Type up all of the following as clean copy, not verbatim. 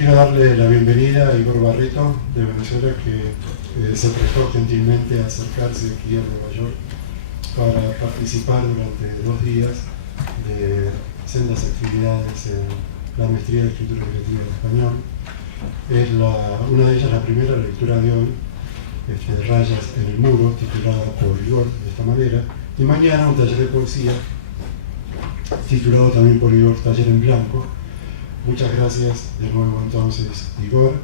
Quiero darle la bienvenida a Igor Barreto de Venezuela, que se prestó gentilmente a acercarse aquí a Nueva York para participar durante 2 días de sendas actividades en la maestría de escritura creativa en español. Una de ellas, la primera lectura de hoy, Rayas en el muro, titulada por Igor de esta manera, y mañana un taller de poesía titulado también por Igor, Taller en Blanco. Muchas gracias de nuevo entonces, Igor.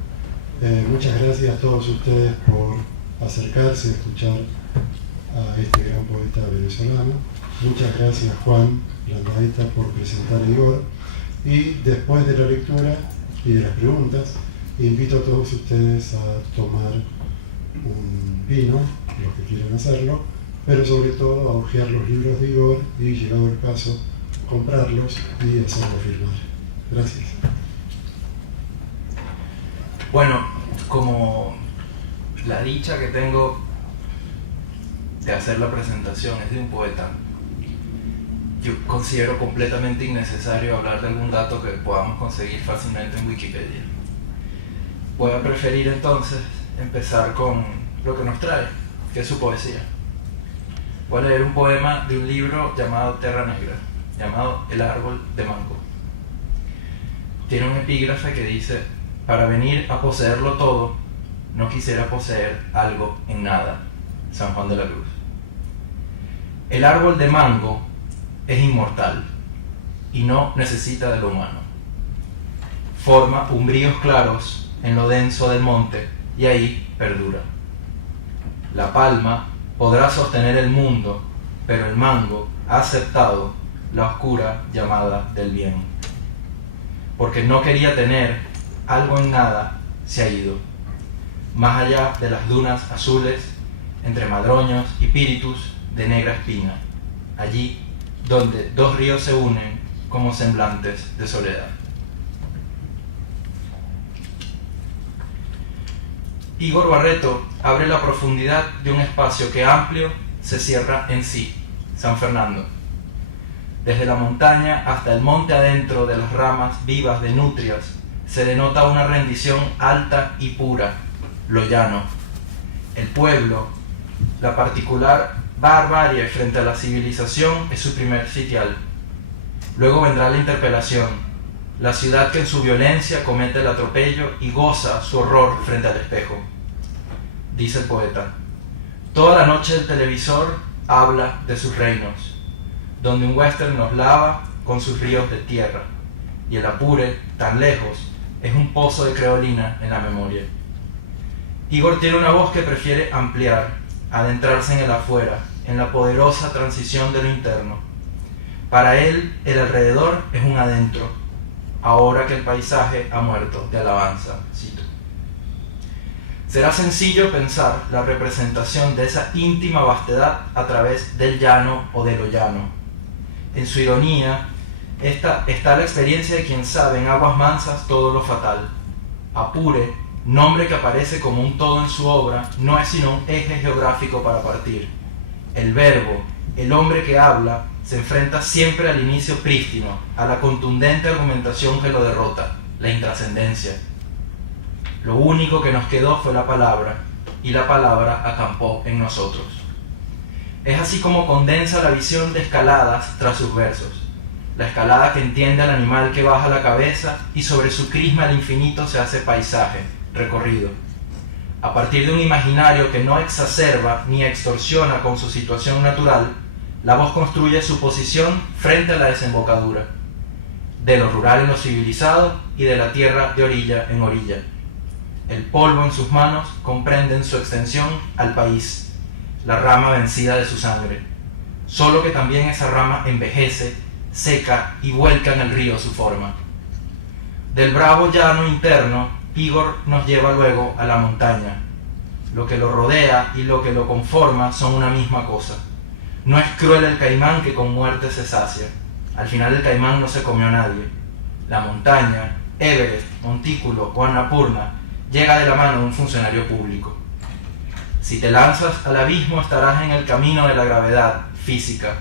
Muchas gracias a todos ustedes por acercarse a escuchar a este gran poeta venezolano. Muchas gracias, Juan Landaeta, por presentar a Igor. Y después de la lectura y de las preguntas, invito a todos ustedes a tomar un vino, los que quieran hacerlo, pero sobre todo a hojear los libros de Igor y, llegado el caso, comprarlos y hacerlos firmar. Gracias. Bueno, como la dicha que tengo de hacer la presentación es de un poeta, yo considero completamente innecesario hablar de algún dato que podamos conseguir fácilmente en Wikipedia. Voy a preferir entonces empezar con lo que nos trae, que es su poesía. Voy a leer un poema de un libro llamado Terra Negra, llamado El árbol de mango. Tiene un epígrafe que dice: para venir a poseerlo todo, no quisiera poseer algo en nada. San Juan de la Cruz. El árbol de mango es inmortal y no necesita de lo humano. Forma umbríos claros en lo denso del monte y ahí perdura. La palma podrá sostener el mundo, pero el mango ha aceptado la oscura llamada del bien. Porque no quería tener algo en nada, se ha ido, más allá de las dunas azules, entre madroños y píritus de negra espina, allí donde 2 ríos se unen como semblantes de soledad. Igor Barreto abre la profundidad de un espacio que amplio se cierra en sí, San Fernando. Desde la montaña hasta el monte adentro de las ramas vivas de nutrias se denota una rendición alta y pura, lo llano. El pueblo, la particular barbarie frente a la civilización es su primer sitial. Luego vendrá la interpelación, la ciudad que en su violencia comete el atropello y goza su horror frente al espejo. Dice el poeta: toda la noche el televisor habla de sus reinos, donde un western nos lava con sus ríos de tierra, y el Apure, tan lejos, es un pozo de creolina en la memoria. Igor tiene una voz que prefiere ampliar, adentrarse en el afuera, en la poderosa transición de lo interno. Para él, el alrededor es un adentro, ahora que el paisaje ha muerto de alabanza. Cito. Será sencillo pensar la representación de esa íntima vastedad a través del llano o de lo llano. En su ironía está la experiencia de quien sabe en aguas mansas todo lo fatal. Apure, nombre que aparece como un todo en su obra, no es sino un eje geográfico para partir. El verbo, el hombre que habla, se enfrenta siempre al inicio prístino, a la contundente argumentación que lo derrota, la intrascendencia. Lo único que nos quedó fue la palabra, y la palabra acampó en nosotros. Es así como condensa la visión de escaladas tras sus versos. La escalada que entiende al animal que baja la cabeza y sobre su crisma al infinito se hace paisaje, recorrido. A partir de un imaginario que no exacerba ni extorsiona con su situación natural, la voz construye su posición frente a la desembocadura, de lo rural en lo civilizado y de la tierra de orilla en orilla. El polvo en sus manos comprende en su extensión al país, la rama vencida de su sangre, solo que también esa rama envejece, seca y vuelca en el río su forma. Del bravo llano interno, Igor nos lleva luego a la montaña. Lo que lo rodea y lo que lo conforma son una misma cosa. No es cruel el caimán que con muerte se sacia. Al final el caimán no se comió a nadie. La montaña, Everest, Montículo o Annapurna, llega de la mano de un funcionario público. Si te lanzas al abismo estarás en el camino de la gravedad física.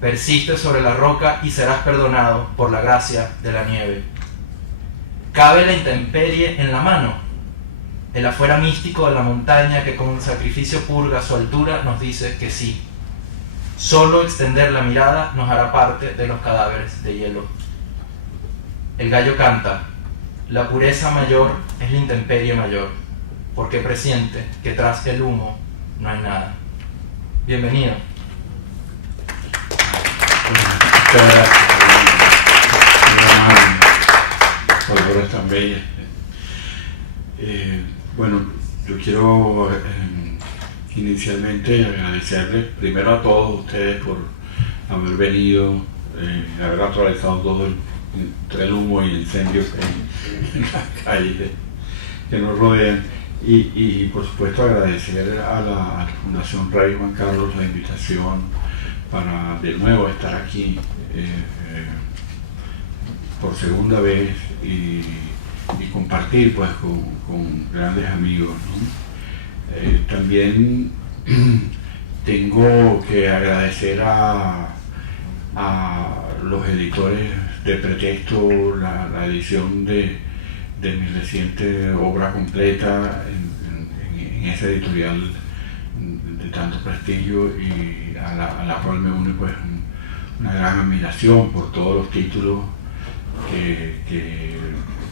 Persiste sobre la roca y serás perdonado por la gracia de la nieve. ¿Cabe la intemperie en la mano? El afuera místico de la montaña que con un sacrificio purga su altura nos dice que sí. Solo extender la mirada nos hará parte de los cadáveres de hielo. El gallo canta: la pureza mayor es la intemperie mayor, porque presiente que tras el humo no hay nada. Bienvenido. Muchas gracias. Palabras tan bellas. Bueno, yo quiero inicialmente agradecerles primero a todos ustedes por haber venido, haber atravesado todo entre el humo y el incendio en las calles que nos rodean, y por supuesto agradecer a la Fundación Rey Juan Carlos la invitación para de nuevo estar aquí por segunda vez y compartir pues con grandes amigos, ¿no? También tengo que agradecer a los editores de Pretexto la edición de mi reciente obra completa en esa editorial de tanto prestigio, y a la cual me une pues una gran admiración por todos los títulos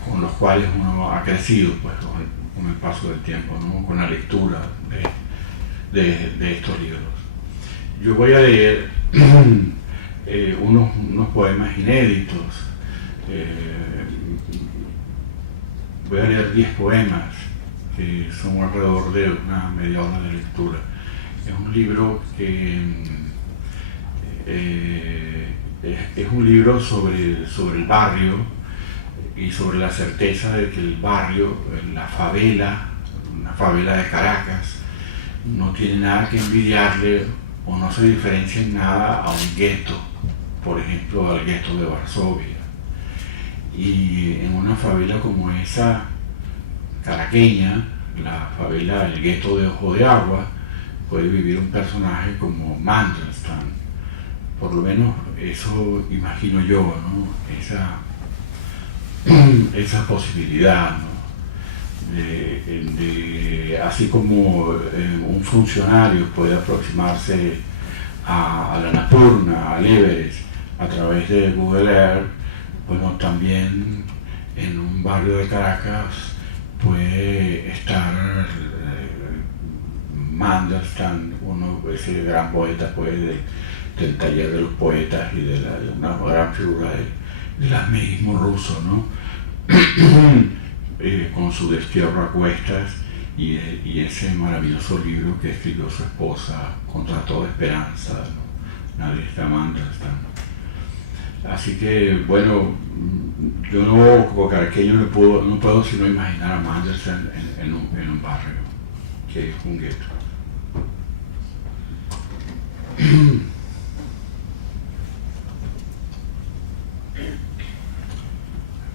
con los cuales uno ha crecido pues con el paso del tiempo, ¿no? Con la lectura de estos libros. Yo voy a leer unos poemas inéditos. Voy a leer 10 poemas que son alrededor de una media hora de lectura. Es un libro que es un libro sobre el barrio y sobre la certeza de que el barrio, una favela de Caracas, no tiene nada que envidiarle o no se diferencia en nada a un gueto, por ejemplo al gueto de Varsovia. Y en una favela como esa caraqueña, la favela, el gueto de Ojo de Agua, puede vivir un personaje como Mandelstam. Por lo menos eso imagino yo, ¿no? Esa posibilidad, ¿no? Así como un funcionario puede aproximarse a la Annapurna, al Everest, a través de Google Earth, bueno, también en un barrio de Caracas puede estar Mandelstam, ese gran poeta pues, del taller de los poetas y de una gran figura del asmeísmo ruso, ¿no? Con su destierro a cuestas y ese maravilloso libro que escribió su esposa, Contra toda esperanza, ¿no? Nadie está Mandelstam. Así que, bueno, yo no, como caraqueño, no puedo sino imaginar a Mandelstam en un barrio, que es un gueto.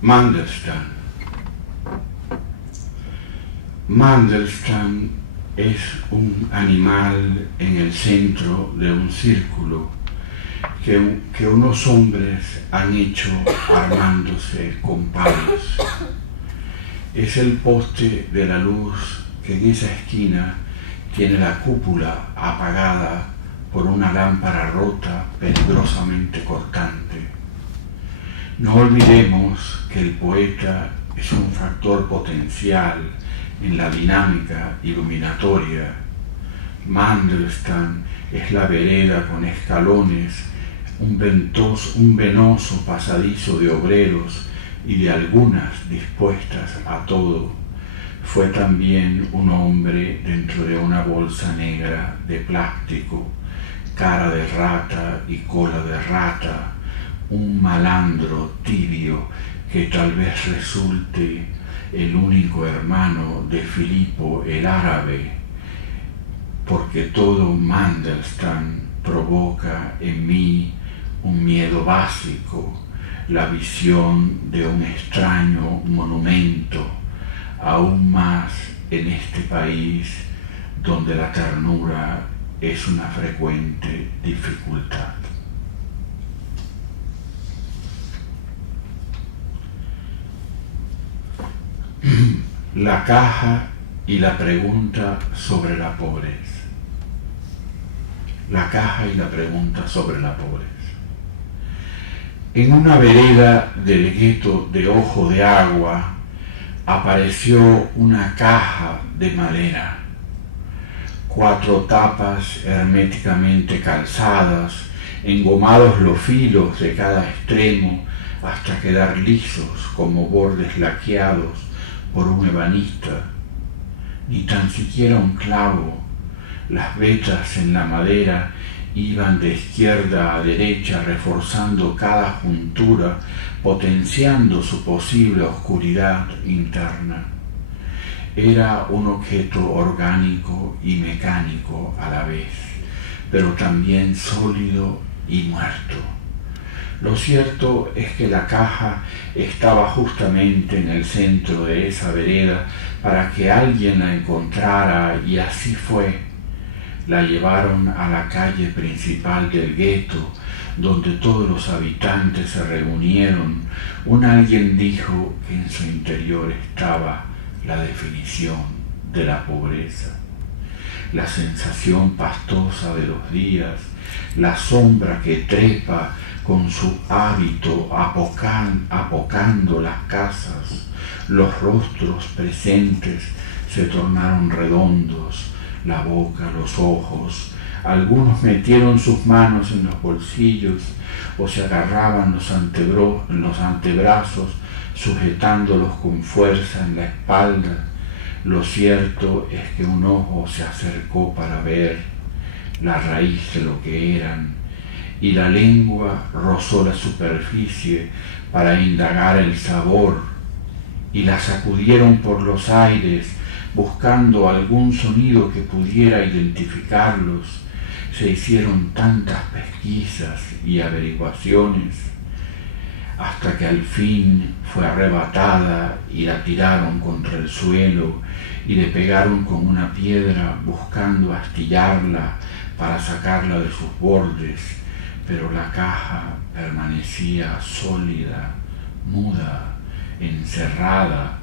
Mandelstam. Mandelstam es un animal en el centro de un círculo que unos hombres han hecho armándose con palos. Es el poste de la luz que en esa esquina tiene la cúpula apagada por una lámpara rota peligrosamente cortante. No olvidemos que el poeta es un factor potencial en la dinámica iluminatoria. Mandelstam es la vereda con escalones, un venoso pasadizo de obreros y de algunas dispuestas a todo. Fue también un hombre dentro de una bolsa negra de plástico, cara de rata y cola de rata, un malandro tibio que tal vez resulte el único hermano de Filipo el árabe, porque todo Mandelstam provoca en mí un miedo básico, la visión de un extraño monumento, aún más en este país donde la ternura es una frecuente dificultad. La caja y la pregunta sobre la pobreza. La caja y la pregunta sobre la pobreza. En una vereda del gueto de Ojo de Agua apareció una caja de madera, 4 tapas herméticamente calzadas, engomados los filos de cada extremo hasta quedar lisos como bordes laqueados por un ebanista, ni tan siquiera un clavo. Las vetas en la madera iban de izquierda a derecha, reforzando cada juntura, potenciando su posible oscuridad interna. Era un objeto orgánico y mecánico a la vez, pero también sólido y muerto. Lo cierto es que la caja estaba justamente en el centro de esa vereda para que alguien la encontrara, y así fue. La llevaron a la calle principal del gueto, donde todos los habitantes se reunieron. Un alguien dijo que en su interior estaba la definición de la pobreza, la sensación pastosa de los días, la sombra que trepa con su hábito apocando las casas. Los rostros presentes se tornaron redondos, la boca, los ojos. Algunos metieron sus manos en los bolsillos o se agarraban los antebrazos, sujetándolos con fuerza en la espalda. Lo cierto es que un ojo se acercó para ver la raíz de lo que eran, y la lengua rozó la superficie para indagar el sabor, y la sacudieron por los aires buscando algún sonido que pudiera identificarlos. Se hicieron tantas pesquisas y averiguaciones hasta que al fin fue arrebatada y la tiraron contra el suelo y le pegaron con una piedra buscando astillarla para sacarla de sus bordes, pero la caja permanecía sólida, muda, encerrada.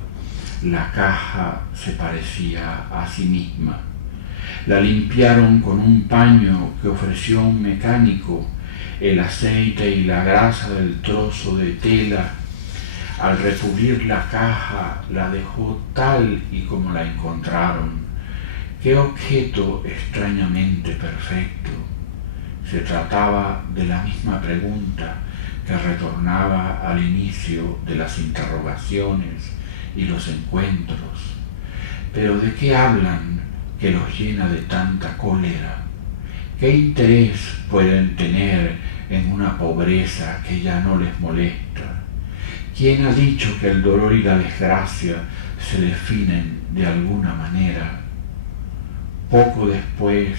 La caja se parecía a sí misma. La limpiaron con un paño que ofreció un mecánico. El aceite y la grasa del trozo de tela, al republir la caja, la dejó tal y como la encontraron. ¡Qué objeto extrañamente perfecto! Se trataba de la misma pregunta que retornaba al inicio de las interrogaciones y los encuentros. Pero ¿de qué hablan que los llena de tanta cólera? ¿Qué interés pueden tener en una pobreza que ya no les molesta? ¿Quién ha dicho que el dolor y la desgracia se definen de alguna manera? Poco después,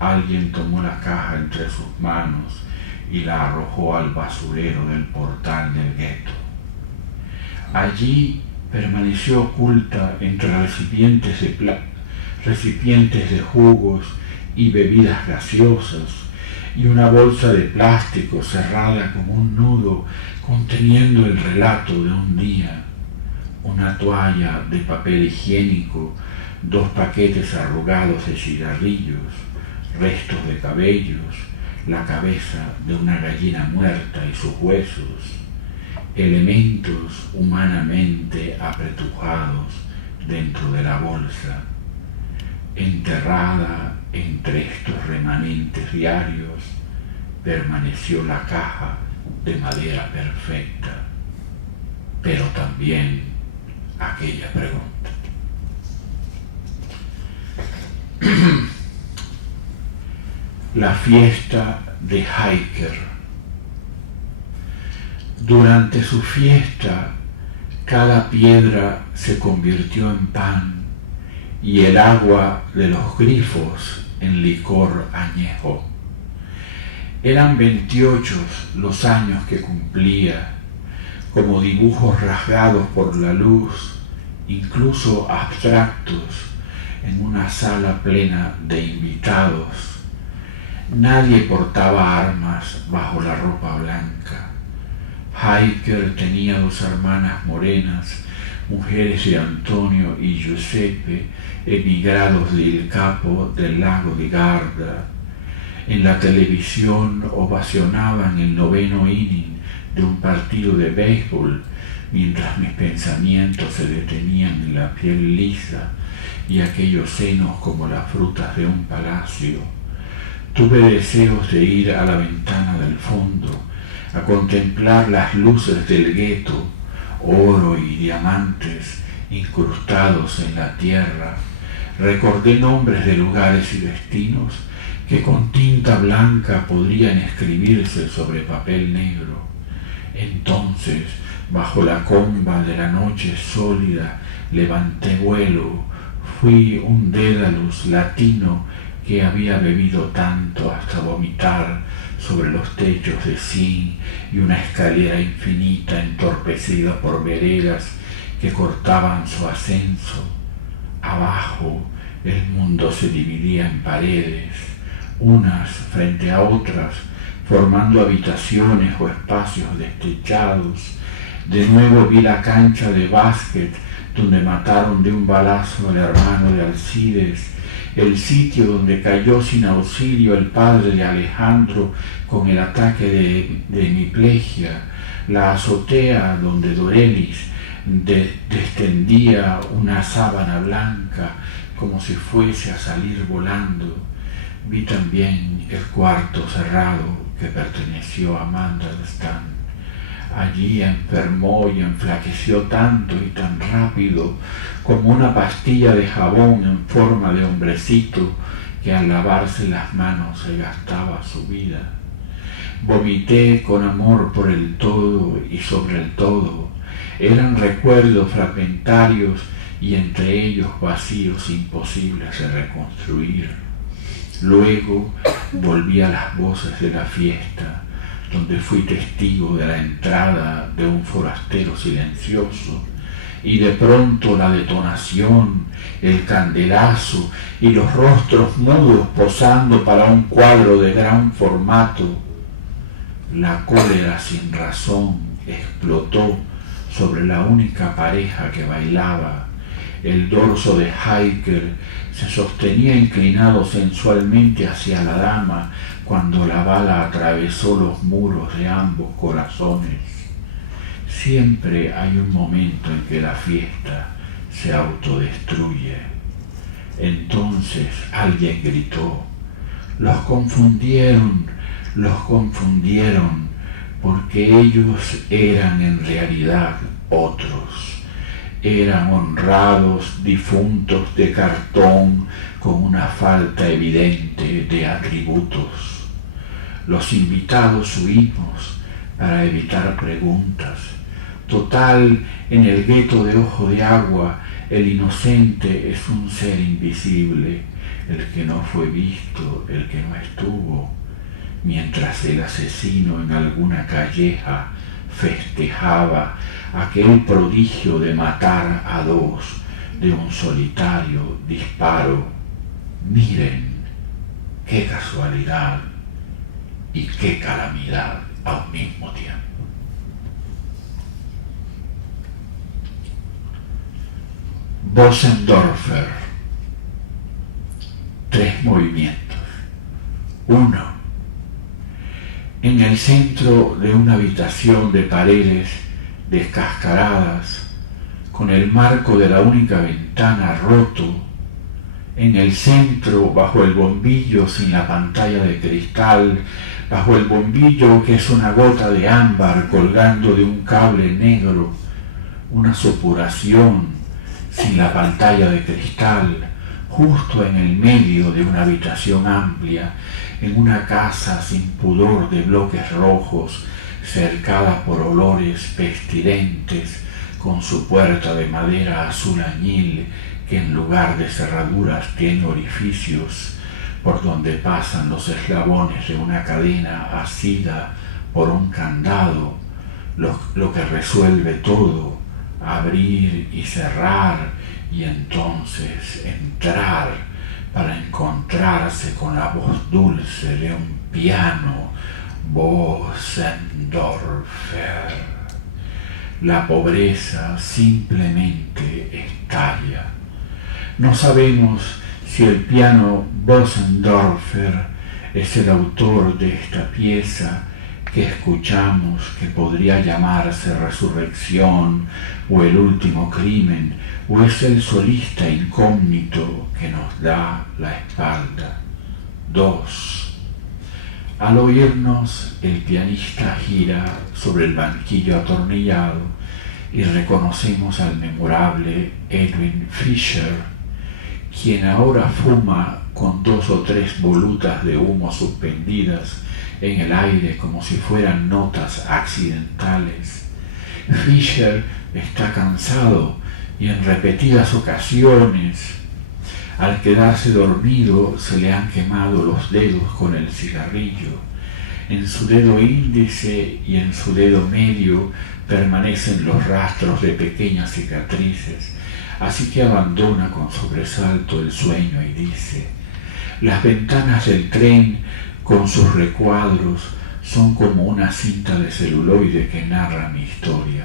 alguien tomó la caja entre sus manos y la arrojó al basurero del portal del gueto. Allí permaneció oculta entre recipientes de jugos y bebidas gaseosas, y una bolsa de plástico cerrada con un nudo conteniendo el relato de un día, una toalla de papel higiénico, 2 paquetes arrugados de cigarrillos, restos de cabellos, la cabeza de una gallina muerta y sus huesos, elementos humanamente apretujados dentro de la bolsa. Enterrada entre estos remanentes diarios permaneció la caja de madera perfecta, pero también aquella pregunta. La fiesta de Hiker. Durante su fiesta, cada piedra se convirtió en pan y el agua de los grifos en licor añejo. Eran 28 los años que cumplía, como dibujos rasgados por la luz, incluso abstractos, en una sala plena de invitados. Nadie portaba armas bajo la ropa blanca. Hiker tenía 2 hermanas morenas, mujeres de Antonio y Giuseppe, emigrados del Capo del lago de Garda. En la televisión ovacionaban el 9º inning de un partido de béisbol, mientras mis pensamientos se detenían en la piel lisa y aquellos senos como las frutas de un palacio. Tuve deseos de ir a la ventana del fondo, a contemplar las luces del gueto, oro y diamantes incrustados en la tierra. Recordé nombres de lugares y destinos que con tinta blanca podrían escribirse sobre papel negro. Entonces, bajo la comba de la noche sólida, levanté vuelo. Fui un Dédalus latino que había bebido tanto hasta vomitar sobre los techos de zinc y una escalera infinita entorpecida por veredas que cortaban su ascenso. Abajo el mundo se dividía en paredes, unas frente a otras, formando habitaciones o espacios destechados. De nuevo vi la cancha de básquet donde mataron de un balazo al hermano de Alcides, el sitio donde cayó sin auxilio el padre de Alejandro con el ataque de hemiplegia, la azotea donde Dorelis destendía una sábana blanca como si fuese a salir volando. Vi también el cuarto cerrado que perteneció a Mandelstam. Allí enfermó y enflaqueció tanto y tan rápido como una pastilla de jabón en forma de hombrecito que al lavarse las manos se gastaba su vida. Vomité con amor por el todo y sobre el todo. Eran recuerdos fragmentarios y entre ellos vacíos imposibles de reconstruir. Luego volví a las voces de la fiesta, donde fui testigo de la entrada de un forastero silencioso, y de pronto la detonación, el candelazo y los rostros mudos posando para un cuadro de gran formato. La cólera sin razón explotó sobre la única pareja que bailaba. El dorso de Heiker se sostenía inclinado sensualmente hacia la dama cuando la bala atravesó los muros de ambos corazones. Siempre hay un momento en que la fiesta se autodestruye. Entonces alguien gritó: los confundieron, porque ellos eran en realidad otros. Eran honrados difuntos de cartón con una falta evidente de atributos. Los invitados huimos para evitar preguntas. Total, en el gueto de Ojo de Agua, el inocente es un ser invisible, el que no fue visto, el que no estuvo, mientras el asesino en alguna calleja festejaba aquel prodigio de matar a dos de un solitario disparo. Miren, qué casualidad y qué calamidad a un mismo tiempo. Bösendorfer. 3 movimientos. 1. En el centro de una habitación de paredes descascaradas, con el marco de la única ventana roto, en el centro, bajo el bombillo sin la pantalla de cristal, bajo el bombillo que es una gota de ámbar colgando de un cable negro, una supuración sin la pantalla de cristal, justo en el medio de una habitación amplia, en una casa sin pudor de bloques rojos, cercada por olores pestilentes, con su puerta de madera azul añil, que en lugar de cerraduras tiene orificios, por donde pasan los eslabones de una cadena asida por un candado, lo que resuelve todo, abrir y cerrar, y entonces entrar para encontrarse con la voz dulce de un piano. Bösendorfer. La pobreza simplemente estalla. No sabemos si el piano Bösendorfer es el autor de esta pieza que escuchamos, que podría llamarse Resurrección o El último crimen, o es el solista incógnito que nos da la espalda. 2. Al oírnos, el pianista gira sobre el banquillo atornillado y reconocemos al memorable Edwin Fischer, quien ahora fuma con 2 o 3 volutas de humo suspendidas en el aire como si fueran notas accidentales. Fischer está cansado y en repetidas ocasiones, al quedarse dormido, se le han quemado los dedos con el cigarrillo. En su dedo índice y en su dedo medio permanecen los rastros de pequeñas cicatrices, así que abandona con sobresalto el sueño y dice: las ventanas del tren con sus recuadros son como una cinta de celuloide que narra mi historia.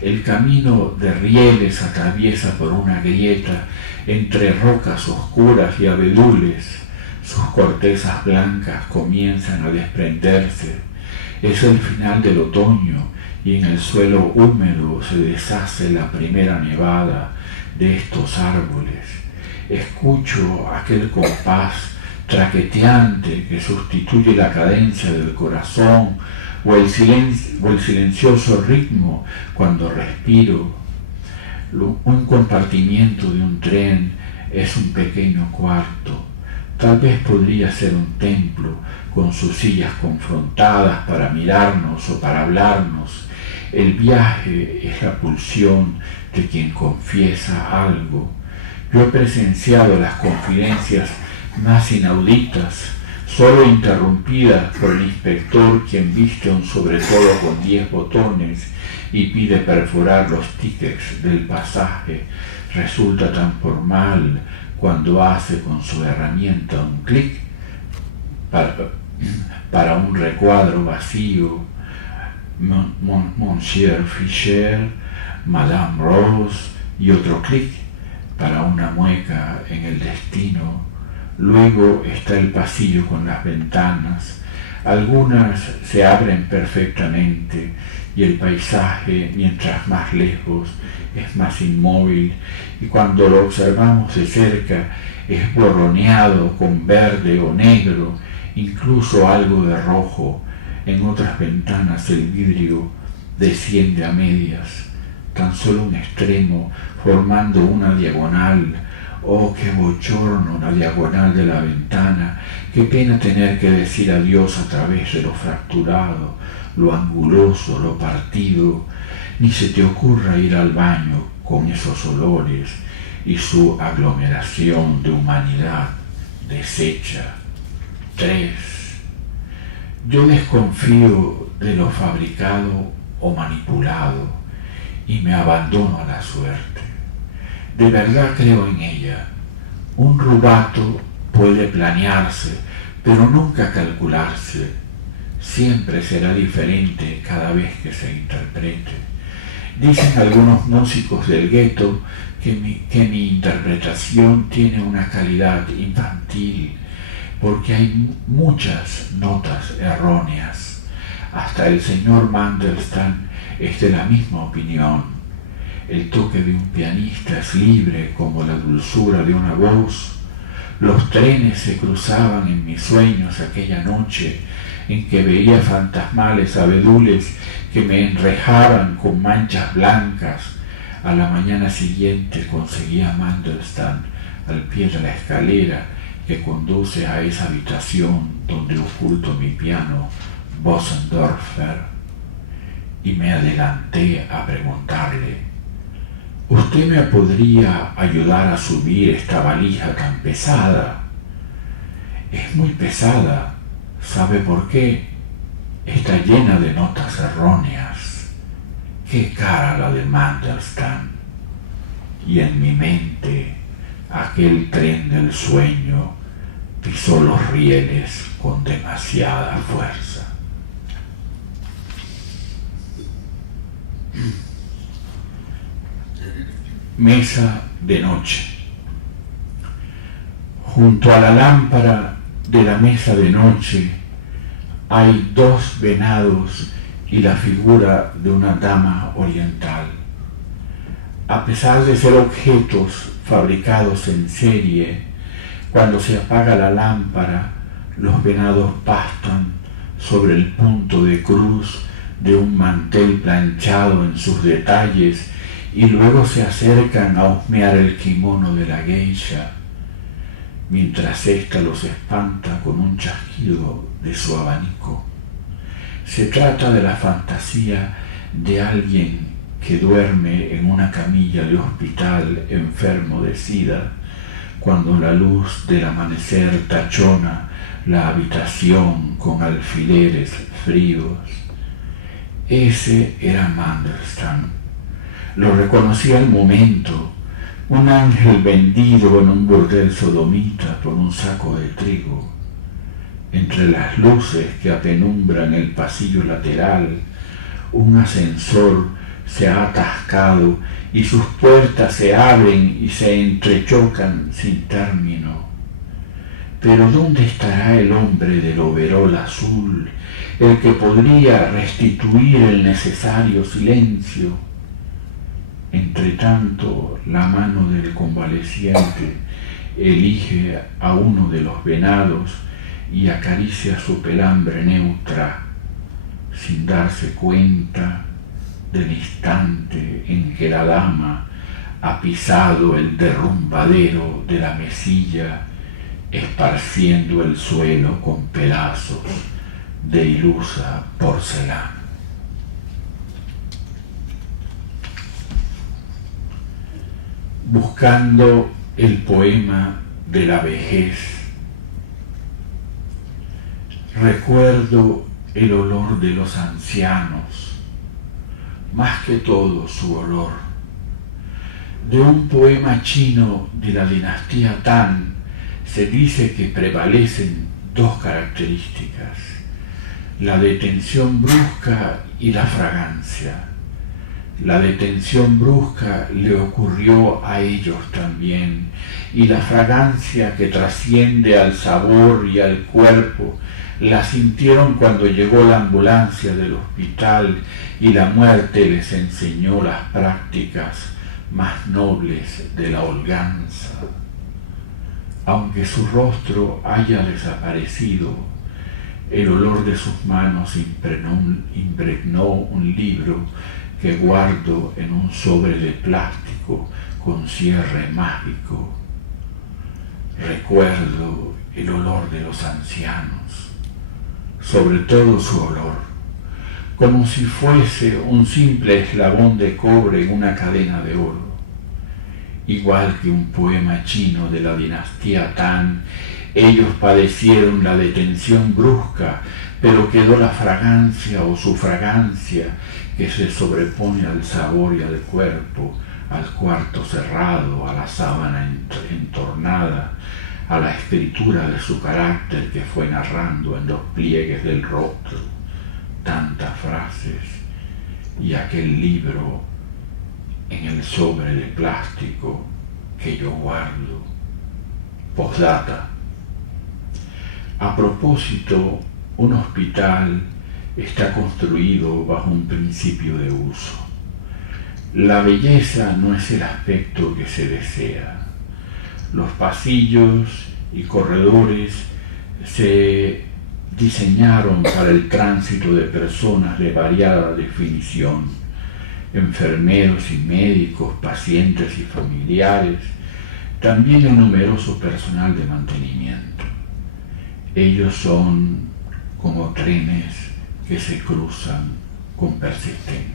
El camino de rieles atraviesa por una grieta entre rocas oscuras y abedules. Sus cortezas blancas comienzan a desprenderse. Es el final del otoño y en el suelo húmedo se deshace la primera nevada de estos árboles. Escucho aquel compás traqueteante que sustituye la cadencia del corazón o el silencioso ritmo cuando respiro. Un compartimiento de un tren es un pequeño cuarto. Tal vez podría ser un templo con sus sillas confrontadas para mirarnos o para hablarnos. El viaje es la pulsión de quien confiesa algo. Yo he presenciado las confidencias más inauditas, solo interrumpidas por el inspector, quien viste un sobretodo con 10 botones y pide perforar los tickets del pasaje. Resulta tan formal cuando hace con su herramienta un clic para un recuadro vacío: Monsieur Fischer, Madame Rose, y otro clic para una mueca en el destino. Luego está el pasillo con las ventanas. Algunas se abren perfectamente y el paisaje, mientras más lejos, es más inmóvil, y cuando lo observamos de cerca es borroneado con verde o negro, incluso algo de rojo. En otras ventanas el vidrio desciende a medias, tan solo un extremo formando una diagonal. Oh, qué bochorno la diagonal de la ventana, qué pena tener que decir adiós a través de lo fracturado, lo anguloso, lo partido. Ni se te ocurra ir al baño con esos olores y su aglomeración de humanidad deshecha. 3. Yo desconfío de lo fabricado o manipulado y me abandono a la suerte. De verdad creo en ella. Un rubato puede planearse, pero nunca calcularse. Siempre será diferente cada vez que se interprete. Dicen algunos músicos del gueto que mi interpretación tiene una calidad infantil, porque hay muchas notas erróneas. Hasta el señor Mandelstam es de la misma opinión. El toque de un pianista es libre como la dulzura de una voz. Los trenes se cruzaban en mis sueños aquella noche en que veía fantasmales abedules que me enrejaban con manchas blancas. A la mañana siguiente conseguí a Mandelstam al pie de la escalera que conduce a esa habitación donde oculto mi piano Bösendorfer, y me adelanté a preguntarle: ¿usted me podría ayudar a subir esta valija tan pesada? Es muy pesada. ¿Sabe por qué? Está llena de notas erróneas. ¡Qué cara la de Mandelstam! Y en mi mente, aquel tren del sueño pisó los rieles con demasiada fuerza. mesa de noche. Junto a la lámpara de la mesa de noche hay 2 venados y la figura de una dama oriental. A pesar de ser objetos fabricados en serie, cuando se apaga la lámpara, los venados pastan sobre el punto de cruz de un mantel planchado en sus detalles y luego se acercan a husmear el kimono de la geisha, mientras ésta los espanta con un chasquido de su abanico. Se trata de la fantasía de alguien que duerme en una camilla de hospital enfermo de SIDA, cuando la luz del amanecer tachona la habitación con alfileres fríos. Ese era Mandelstam. Lo reconocí al momento, un ángel vendido en un burdel sodomita por un saco de trigo. Entre las luces que apenumbran el pasillo lateral, un ascensor se ha atascado y sus puertas se abren y se entrechocan sin término. Pero ¿dónde estará el hombre del overol azul, el que podría restituir el necesario silencio? Entretanto, la mano del convaleciente elige a uno de los venados y acaricia su pelambre neutra, sin darse cuenta del instante en que la dama ha pisado el derrumbadero de la mesilla, esparciendo el suelo con pedazos de ilusa porcelana. Buscando el poema de la vejez, recuerdo el olor de los ancianos, más que todo su olor. De un poema chino de la dinastía Tang se dice que prevalecen 2 características: la detención brusca y la fragancia. La detención brusca le ocurrió a ellos también, y la fragancia que trasciende al sabor y al cuerpo la sintieron cuando llegó la ambulancia del hospital y la muerte les enseñó las prácticas más nobles de la holganza. Aunque su rostro haya desaparecido, el olor de sus manos impregnó un libro que guardo en un sobre de plástico con cierre mágico. Recuerdo el olor de los ancianos, sobre todo su olor, como si fuese un simple eslabón de cobre en una cadena de oro. Igual que un poema chino de la dinastía Tang, ellos padecieron la detención brusca, pero quedó la fragancia o su fragancia que se sobrepone al sabor y al cuerpo, al cuarto cerrado, a la sábana entornada, a la escritura de su carácter que fue narrando en los pliegues del rostro tantas frases, y aquel libro en el sobre de plástico que yo guardo. Postdata. A propósito, un hospital está construido bajo un principio de uso. La belleza no es el aspecto que se desea. Los pasillos y corredores se diseñaron para el tránsito de personas de variada definición, enfermeros y médicos, pacientes y familiares, también el numeroso personal de mantenimiento. Ellos son como trenes que se cruzan con persistencia.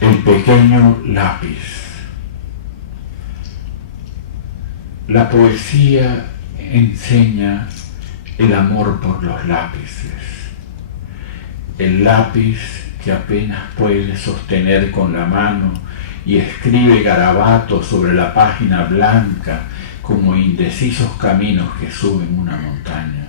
El pequeño lápiz. La poesía enseña el amor por los lápices. El lápiz que apenas puede sostener con la mano y escribe garabatos sobre la página blanca como indecisos caminos que suben una montaña.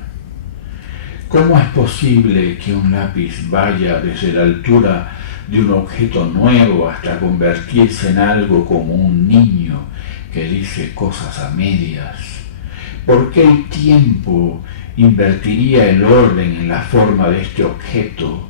¿Cómo es posible que un lápiz vaya desde la altura de un objeto nuevo hasta convertirse en algo como un niño que dice cosas a medias? ¿Por qué el tiempo invertiría el orden en la forma de este objeto?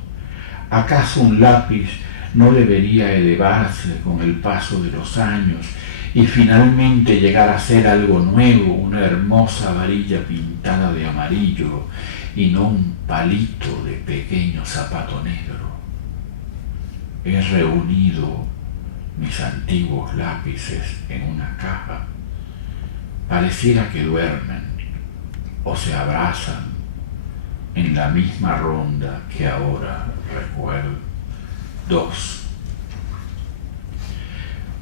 ¿Acaso un lápiz no debería elevarse con el paso de los años y finalmente llegar a ser algo nuevo, una hermosa varilla pintada de amarillo y no un palito de pequeño zapato negro? He reunido mis antiguos lápices en una caja. Pareciera que duermen o se abrazan en la misma ronda que ahora recuerdo. 2.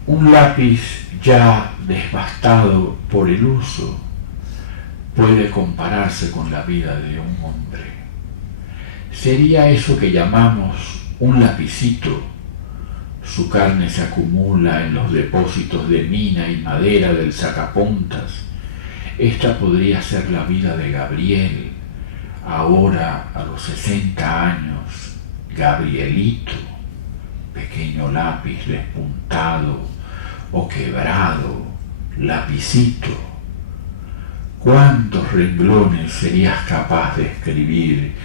Un lápiz ya desgastado por el uso puede compararse con la vida de un hombre. Sería eso que llamamos un lapicito. Su carne se acumula en los depósitos de mina y madera del sacapuntas. Esta podría ser la vida de Gabriel, ahora a los 60 años, Gabrielito, pequeño lápiz despuntado o quebrado, lapicito. ¿Cuántos renglones serías capaz de escribir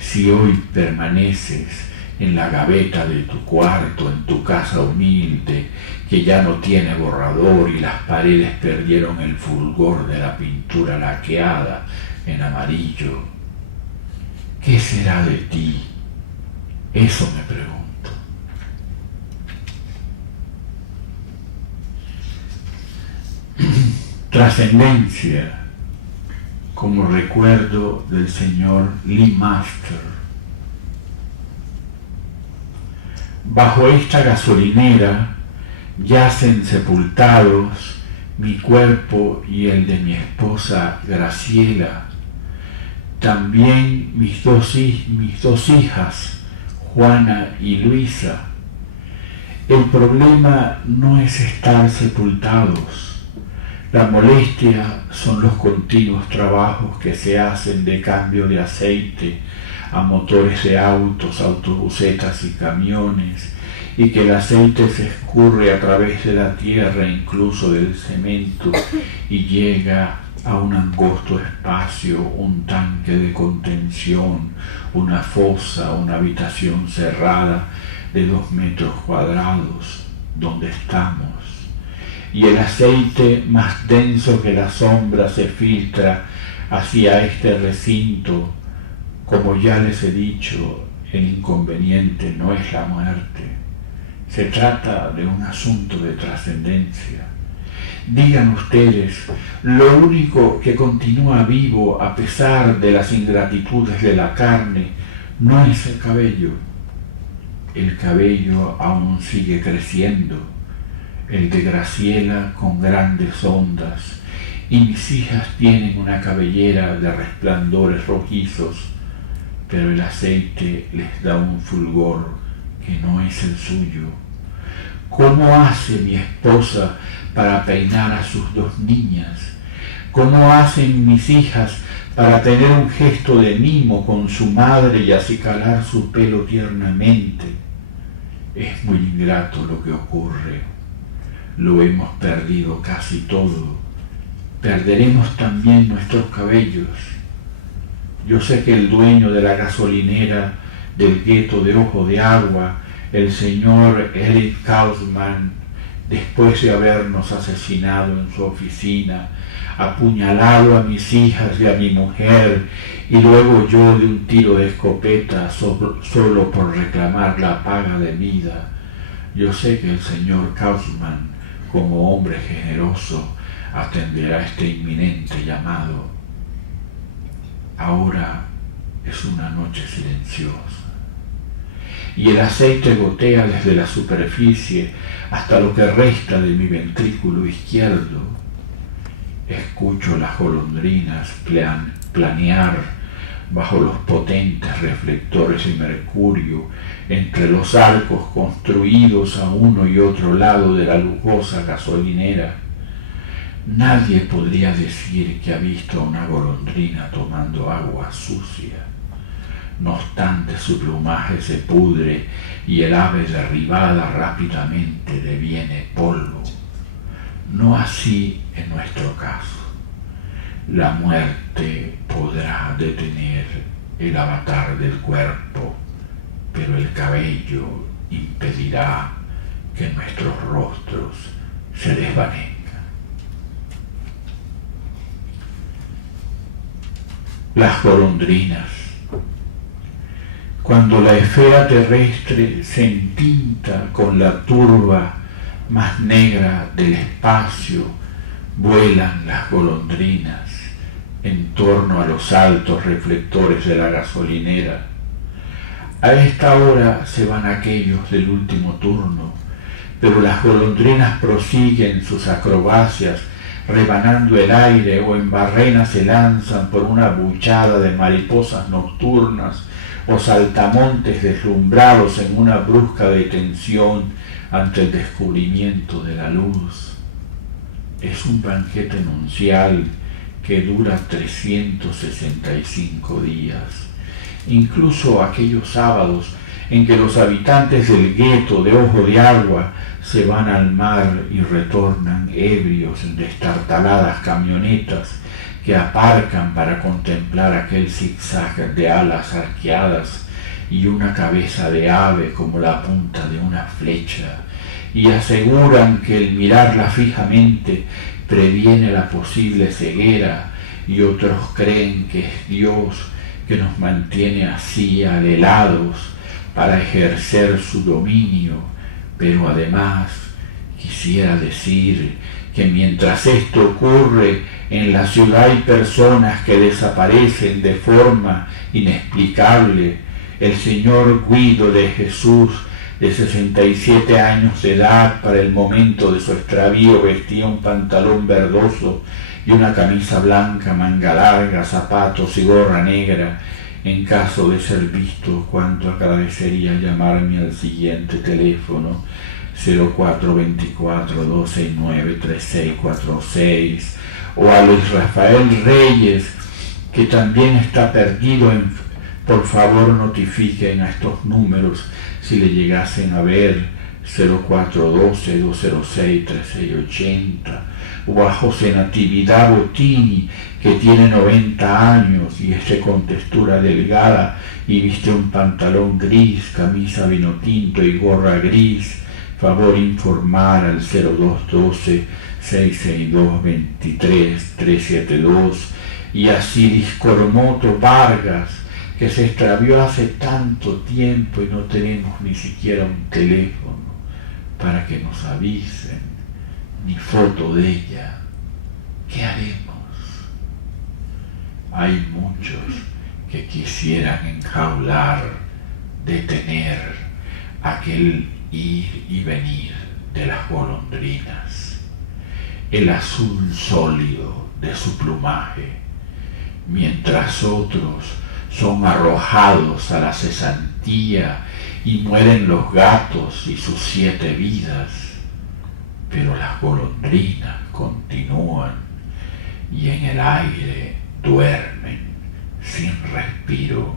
si hoy permaneces en la gaveta de tu cuarto, en tu casa humilde, que ya no tiene borrador y las paredes perdieron el fulgor de la pintura laqueada en amarillo? ¿Qué será de ti? Eso me pregunto. Trascendencia, como recuerdo del señor Lee Master. Bajo esta gasolinera yacen sepultados mi cuerpo y el de mi esposa Graciela, también mis dos hijas, Juana y Luisa. El problema no es estar sepultados. La molestia son los continuos trabajos que se hacen de cambio de aceite a motores de autos, autobusetas y camiones, y que el aceite se escurre a través de la tierra, incluso del cemento, y llega a un angosto espacio, un tanque de contención, una fosa, una habitación cerrada de 2 metros cuadrados, donde estamos. Y el aceite más denso que la sombra se filtra hacia este recinto. Como ya les he dicho, el inconveniente no es la muerte. Se trata de un asunto de trascendencia. Digan ustedes, lo único que continúa vivo a pesar de las ingratitudes de la carne no es el cabello. El cabello aún sigue creciendo, el de Graciela con grandes ondas, y mis hijas tienen una cabellera de resplandores rojizos, pero el aceite les da un fulgor que no es el suyo. ¿Cómo hace mi esposa para peinar a sus 2 niñas? ¿Cómo hacen mis hijas para tener un gesto de mimo con su madre y acicalar su pelo tiernamente? Es muy ingrato lo que ocurre. Lo hemos perdido casi todo. Perderemos también nuestros cabellos. Yo sé que el dueño de la gasolinera del gueto de Ojo de Agua, el señor Eric Kaufman, después de habernos asesinado en su oficina, apuñalado a mis hijas y a mi mujer, y luego yo de un tiro de escopeta solo por reclamar la paga de vida. Yo sé que el señor Kaufman, como hombre generoso, atenderá este inminente llamado. Ahora es una noche silenciosa, y el aceite gotea desde la superficie hasta lo que resta de mi ventrículo izquierdo. Escucho las golondrinas planear bajo los potentes reflectores de mercurio entre los arcos construidos a uno y otro lado de la lujosa gasolinera. Nadie podría decir que ha visto a una golondrina tomando agua sucia. no obstante su plumaje se pudre y el ave derribada rápidamente deviene polvo. No así en nuestro caso. La muerte podrá detener el avatar del cuerpo, pero el cabello impedirá que nuestros rostros se desvanezcan. Las golondrinas. Cuando la esfera terrestre se entinta con la turba más negra del espacio, vuelan las golondrinas en torno a los altos reflectores de la gasolinera. A esta hora se van aquellos del último turno, pero las golondrinas prosiguen sus acrobacias, rebanando el aire, o en barrena se lanzan por una buchada de mariposas nocturnas o saltamontes deslumbrados en una brusca detención ante el descubrimiento de la luz. Es un banquete nupcial que dura 365 días. Incluso aquellos sábados en que los habitantes del gueto de Ojo de Agua se van al mar y retornan ebrios en destartaladas camionetas que aparcan para contemplar aquel zigzag de alas arqueadas y una cabeza de ave como la punta de una flecha, y aseguran que el mirarla fijamente previene la posible ceguera, y otros creen que es Dios que nos mantiene así alelados para ejercer su dominio. Pero además quisiera decir que mientras esto ocurre, en la ciudad hay personas que desaparecen de forma inexplicable. El señor Guido de Jesús, de 67 años de edad, para el momento de su extravío vestía un pantalón verdoso y una camisa blanca, manga larga, zapatos y gorra negra. En caso de ser visto, cuánto agradecería llamarme al siguiente teléfono: 0424-269-3646, o a Luis Rafael Reyes, que también está perdido. Por favor, notifiquen a estos números si le llegasen a ver: 0412-206-3680, o a José Natividad Bottini, que tiene 90 años y es con textura delgada y viste un pantalón gris, camisa vino tinto y gorra gris. Favor informar al 0212-662-23-372. Y a Ciris Cormoto Vargas, que se extravió hace tanto tiempo y no tenemos ni siquiera un teléfono para que nos avisen, ni foto de ella. ¿Qué haremos? Hay muchos que quisieran enjaular, detener aquel ir y venir de las golondrinas, el azul sólido de su plumaje, mientras otros son arrojados a la cesantía y mueren los gatos y sus 7 vidas, pero las golondrinas continúan y en el aire duermen sin respiro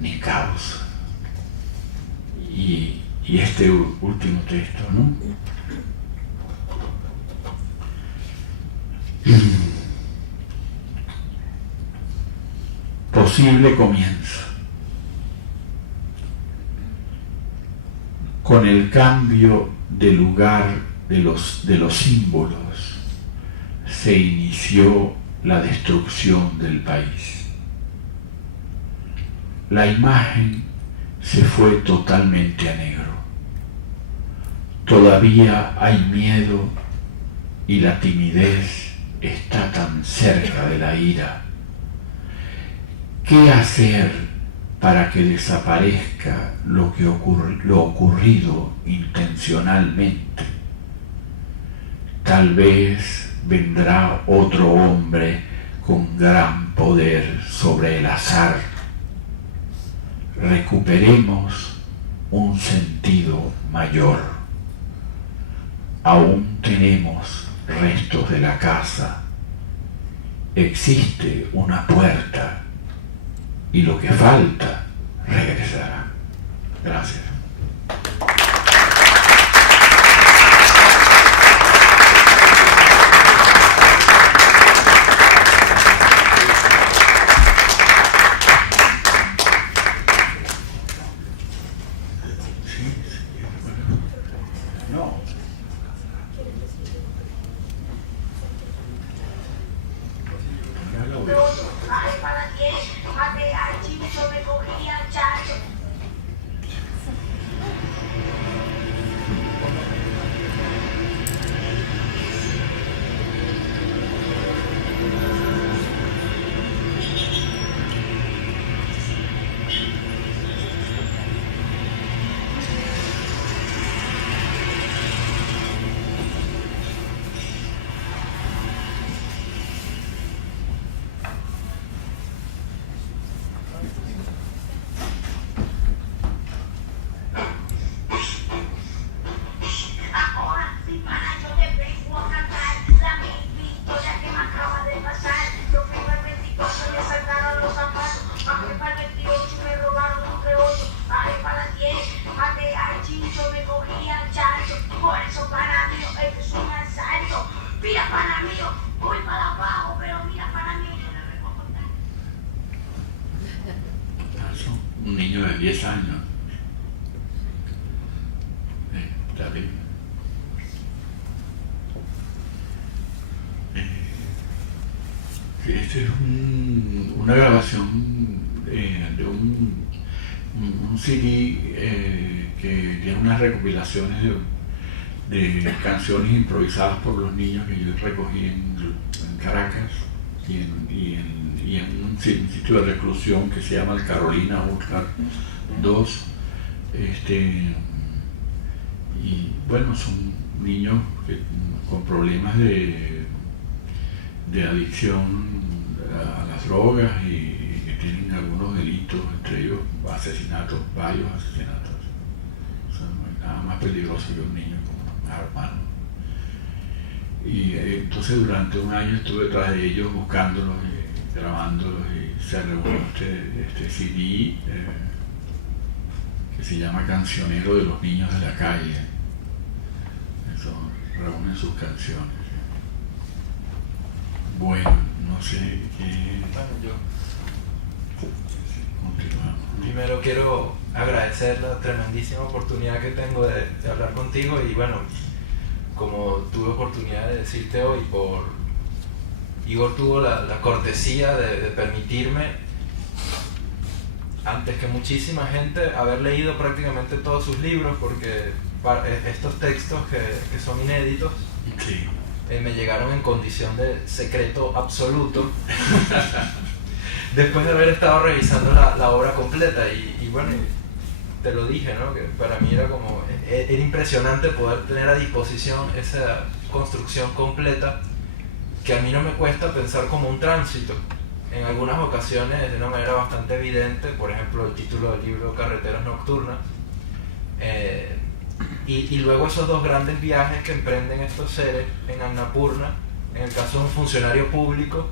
ni causa. Y este último texto, ¿no? Posible comienzo. Con el cambio de lugar de los símbolos se inició la destrucción del país. La imagen se fue totalmente a negro. Todavía hay miedo y la timidez está tan cerca de la ira. ¿Qué hacer para que desaparezca lo ocurrido intencionalmente? Tal vez vendrá otro hombre con gran poder sobre el azar. Recuperemos un sentido mayor. Aún tenemos restos de la casa. Existe una puerta y lo que falta regresará. Gracias. Un niño de 10 años. Está bien. Esta es una grabación de un CD que tiene unas recopilaciones de canciones improvisadas por los niños que yo recogí en Caracas y en un sitio de reclusión que se llama el Carolina Oscar II. Y bueno, son niños con problemas de adicción a las drogas y que tienen algunos delitos, entre ellos asesinatos, varios asesinatos. O sea, no hay nada más peligroso que un niño como un hermano. Y entonces durante un año estuve detrás de ellos buscándolos y grabándolos, y se reunió este CD que se llama Cancionero de los Niños de la Calle. Eso reúnen sus canciones. Bueno, no sé qué. Bueno, yo continuamos. primero quiero agradecer la tremendísima oportunidad que tengo de hablar contigo, y bueno, como tuve oportunidad de decirte hoy, Igor tuvo la cortesía de permitirme, antes que muchísima gente, haber leído prácticamente todos sus libros, porque estos textos que son inéditos, Sí. Me llegaron en condición de secreto absoluto después de haber estado revisando la obra completa, y bueno, te lo dije, ¿no? Que para mí era impresionante poder tener a disposición esa construcción completa, que a mí no me cuesta pensar como un tránsito. En algunas ocasiones, de una manera bastante evidente, por ejemplo, el título del libro Carreteras Nocturnas, y luego esos dos grandes viajes que emprenden estos seres en Annapurna, en el caso de un funcionario público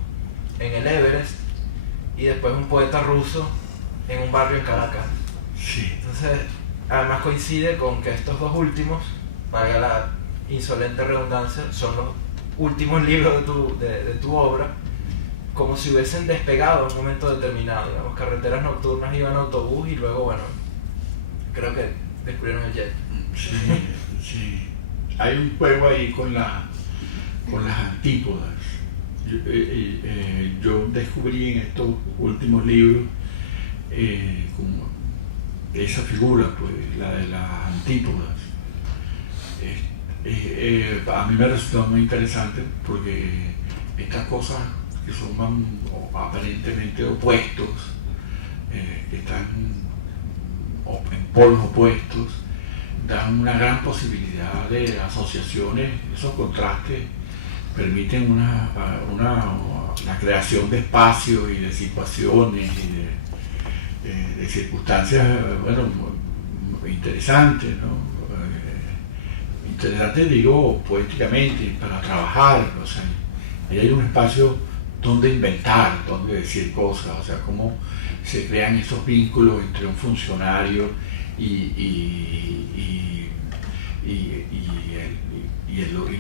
en el Everest, y después un poeta ruso en un barrio en Caracas. Sí. Entonces, además coincide con que estos dos últimos, valga la insolente redundancia, son los últimos libros de tu obra, como si hubiesen despegado en un momento determinado. Digamos, Carreteras Nocturnas iba en autobús y luego, bueno, creo que descubrieron el jet. Sí, sí. Hay un juego ahí con las antípodas. Yo descubrí en estos últimos libros como esa figura, pues, la de las antípodas. A mí me resultó muy interesante, porque estas cosas que son aparentemente opuestos, que están en polos opuestos, dan una gran posibilidad de asociaciones. Esos contrastes permiten la creación de espacios y de situaciones y de circunstancias, bueno, interesantes, ¿no? Interesante, digo, poéticamente, para trabajar. O sea, ahí hay un espacio dónde inventar, dónde decir cosas, o sea, cómo se crean esos vínculos entre un funcionario y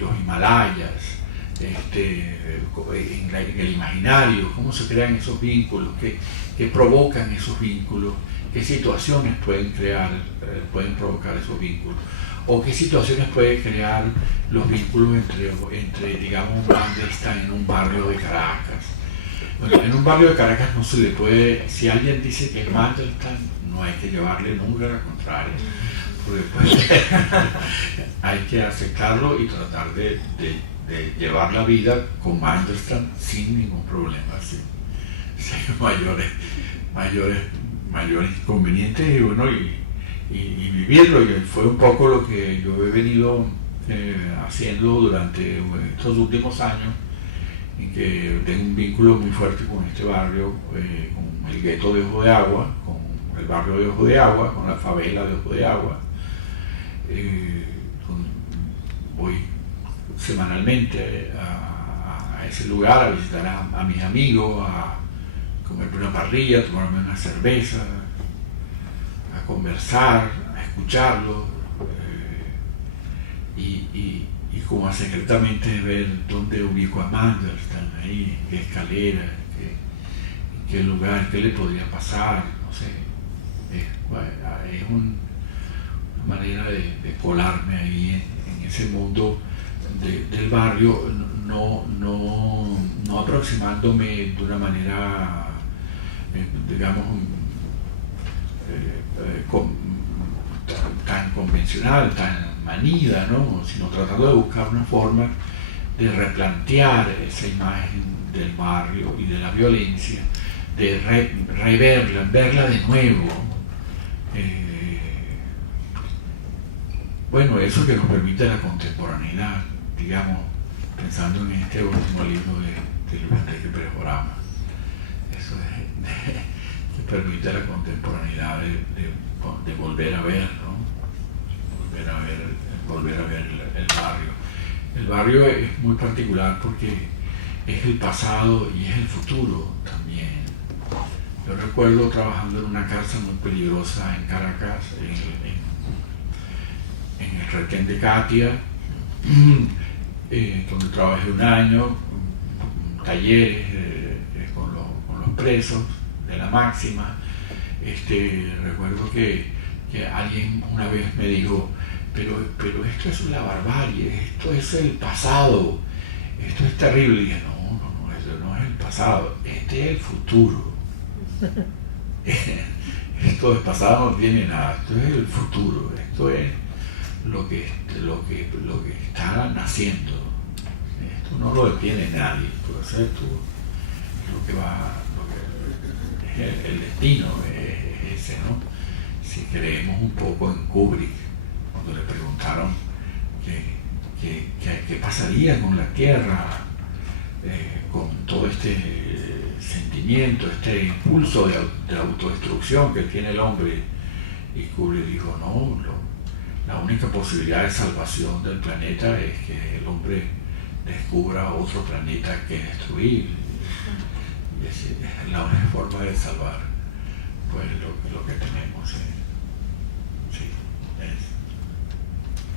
los Himalayas, en el imaginario, cómo se crean esos vínculos, qué provocan esos vínculos, qué situaciones pueden provocar esos vínculos, o qué situaciones pueden crear los vínculos entre digamos, Mandelstam en un barrio de Caracas. Bueno, en un barrio de Caracas no se le puede, si alguien dice que es Mandelstam, no hay que llevarle nunca la contraria, porque pues, hay que aceptarlo y tratar de llevar la vida con Mandelstam sin ningún problema, sin mayores inconvenientes, y bueno, y vivirlo, y fue un poco lo que yo he venido haciendo durante estos últimos años, en que tengo un vínculo muy fuerte con este barrio, con el gueto de Ojo de Agua, con el barrio de Ojo de Agua, con la favela de Ojo de Agua. Voy semanalmente a ese lugar a visitar a mis amigos, a comerme una parrilla, a tomarme una cerveza, a conversar, a escucharlos, y como a secretamente ver dónde ubico a Mandelstam, ahí, en qué escalera, en qué lugar, qué le podría pasar, no sé. Es una manera de colarme ahí en ese mundo del barrio, no aproximándome de una manera, digamos, tan convencional, tan manida, ¿no? Sino tratando de buscar una forma de replantear esa imagen del barrio y de la violencia, de verla de nuevo. Bueno, eso que nos permite la contemporaneidad, digamos, pensando en este último libro de Luis Enrique Pérez Orama. Eso que permite la contemporaneidad de volver a ver, ¿no? Volver a ver el barrio. El barrio es muy particular porque es el pasado y es el futuro también. Yo recuerdo trabajando en una cárcel muy peligrosa en Caracas, en el retén de Katia, donde trabajé un año, talleres con los presos de la máxima. Recuerdo que alguien una vez me dijo, pero esto es una barbarie, esto es el pasado, esto es terrible. Y dije, no, eso no es el pasado, este es el futuro. Esto del pasado no tiene nada, esto es el futuro, esto es lo que está naciendo. Esto no lo detiene nadie, puede ser lo que va, es el destino es ese, ¿no? Si creemos un poco en Kubrick, cuando le preguntaron qué pasaría con la Tierra, con todo este sentimiento, este impulso de autodestrucción que tiene el hombre, y Kubrick dijo, no, la única posibilidad de salvación del planeta es que el hombre descubra otro planeta que destruir, y es la única forma de salvar pues lo que tenemos. Sí,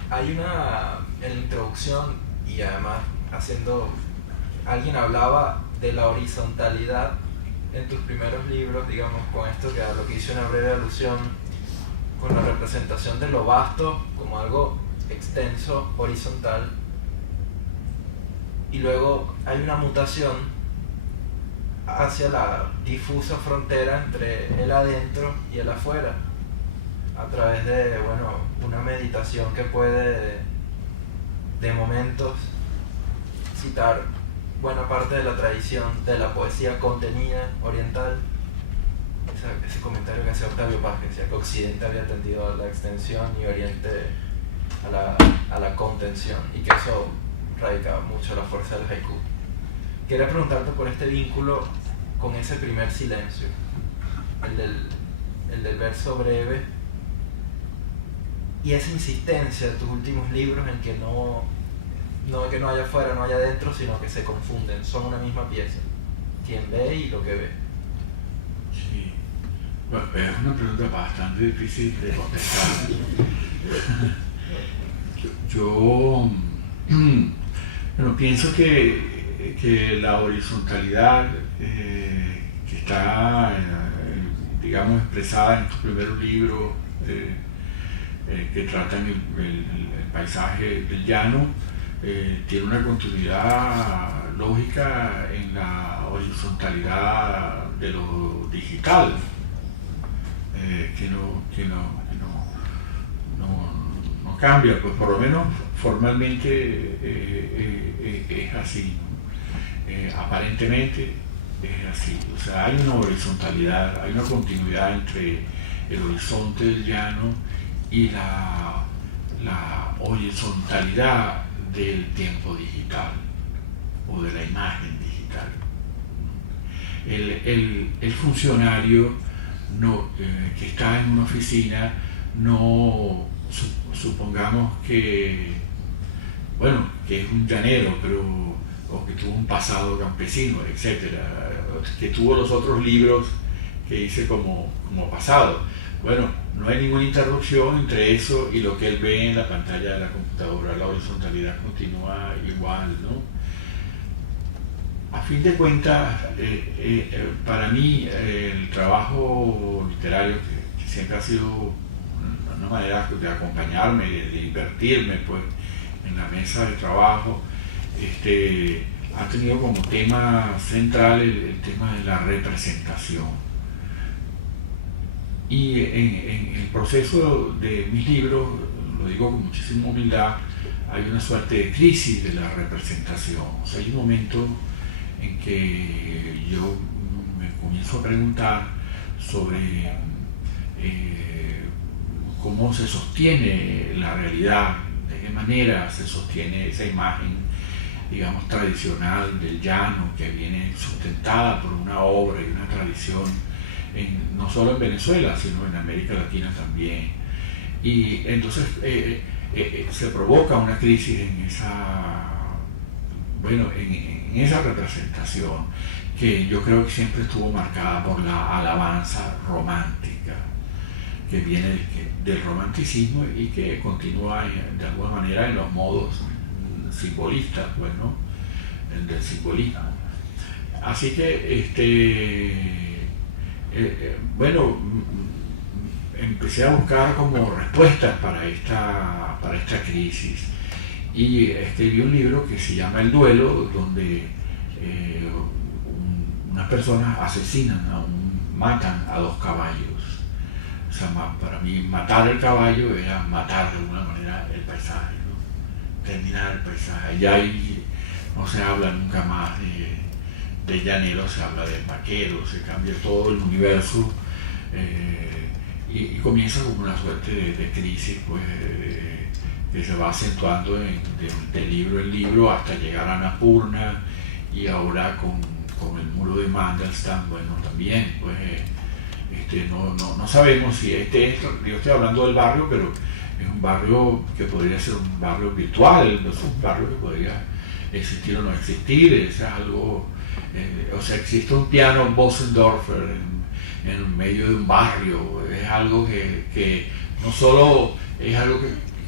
Hay en la introducción, y además alguien hablaba de la horizontalidad en tus primeros libros, digamos, con esto que a lo que hice una breve alusión, con la representación de lo vasto como algo extenso, horizontal, y luego hay una mutación hacia la difusa frontera entre el adentro y el afuera, a través de, bueno, una meditación que puede de momentos citar buena parte de la tradición de la poesía contenida oriental. Ese comentario que hacía Octavio Paz, que decía que Occidente había tendido a la extensión y Oriente a la contención, y que eso radica mucho la fuerza del haiku. Quería preguntarte por este vínculo con ese primer silencio, el del verso breve, y esa insistencia de tus últimos libros en que no haya afuera, no haya adentro, sino que se confunden, son una misma pieza. quien ve y lo que ve. Sí. Bueno, es una pregunta bastante difícil de contestar. Yo bueno, pienso que la horizontalidad que está, digamos, expresada en estos primeros libros que tratan el paisaje del llano, tiene una continuidad lógica en la horizontalidad de lo digital, que no cambia, pues por lo menos formalmente es así, ¿no? Aparentemente es así, o sea, hay una horizontalidad, hay una continuidad entre el horizonte del llano y la horizontalidad del tiempo digital o de la imagen digital. El funcionario que está en una oficina no supongamos que, bueno, que es un llanero, o que tuvo un pasado campesino, etcétera, que tuvo los otros libros que hice como pasado. Bueno, no hay ninguna interrupción entre eso y lo que él ve en la pantalla de la computadora. La horizontalidad continúa igual, ¿no? A fin de cuentas, para mí el trabajo literario, que siempre ha sido una manera de acompañarme, de invertirme pues, en la mesa de trabajo, ha tenido como tema central el tema de la representación. Y en el proceso de mis libros, lo digo con muchísima humildad, hay una suerte de crisis de la representación. O sea, hay un momento en que yo me comienzo a preguntar sobre cómo se sostiene la realidad, de qué manera se sostiene esa imagen, digamos, tradicional del llano, que viene sustentada por una obra y una tradición, no solo en Venezuela, sino en América Latina también. Y entonces se provoca una crisis en esa representación, que yo creo que siempre estuvo marcada por la alabanza romántica, que viene del romanticismo y que continúa de alguna manera en los modos simbolistas, pues, ¿no? Del simbolismo. Así que empecé a buscar como respuestas para esta crisis y escribí un libro que se llama El Duelo, donde unas personas matan a 2 caballos. O sea, para mí matar el caballo era matar de alguna manera el paisaje, ¿no? Terminar el paisaje. Ya ahí no se habla nunca más de llanero, se habla de vaquero, se cambia todo el universo y comienza como una suerte de crisis, pues, que se va acentuando de libro en libro hasta llegar a Annapurna, y ahora con el muro de Mandelstam, bueno, también, pues, no sabemos si yo estoy hablando del barrio, pero es un barrio que podría ser un barrio virtual, no es un barrio que podría existir o no existir, es algo, o sea, existe un piano Bösendorfer en medio de un barrio, es algo que no solo es algo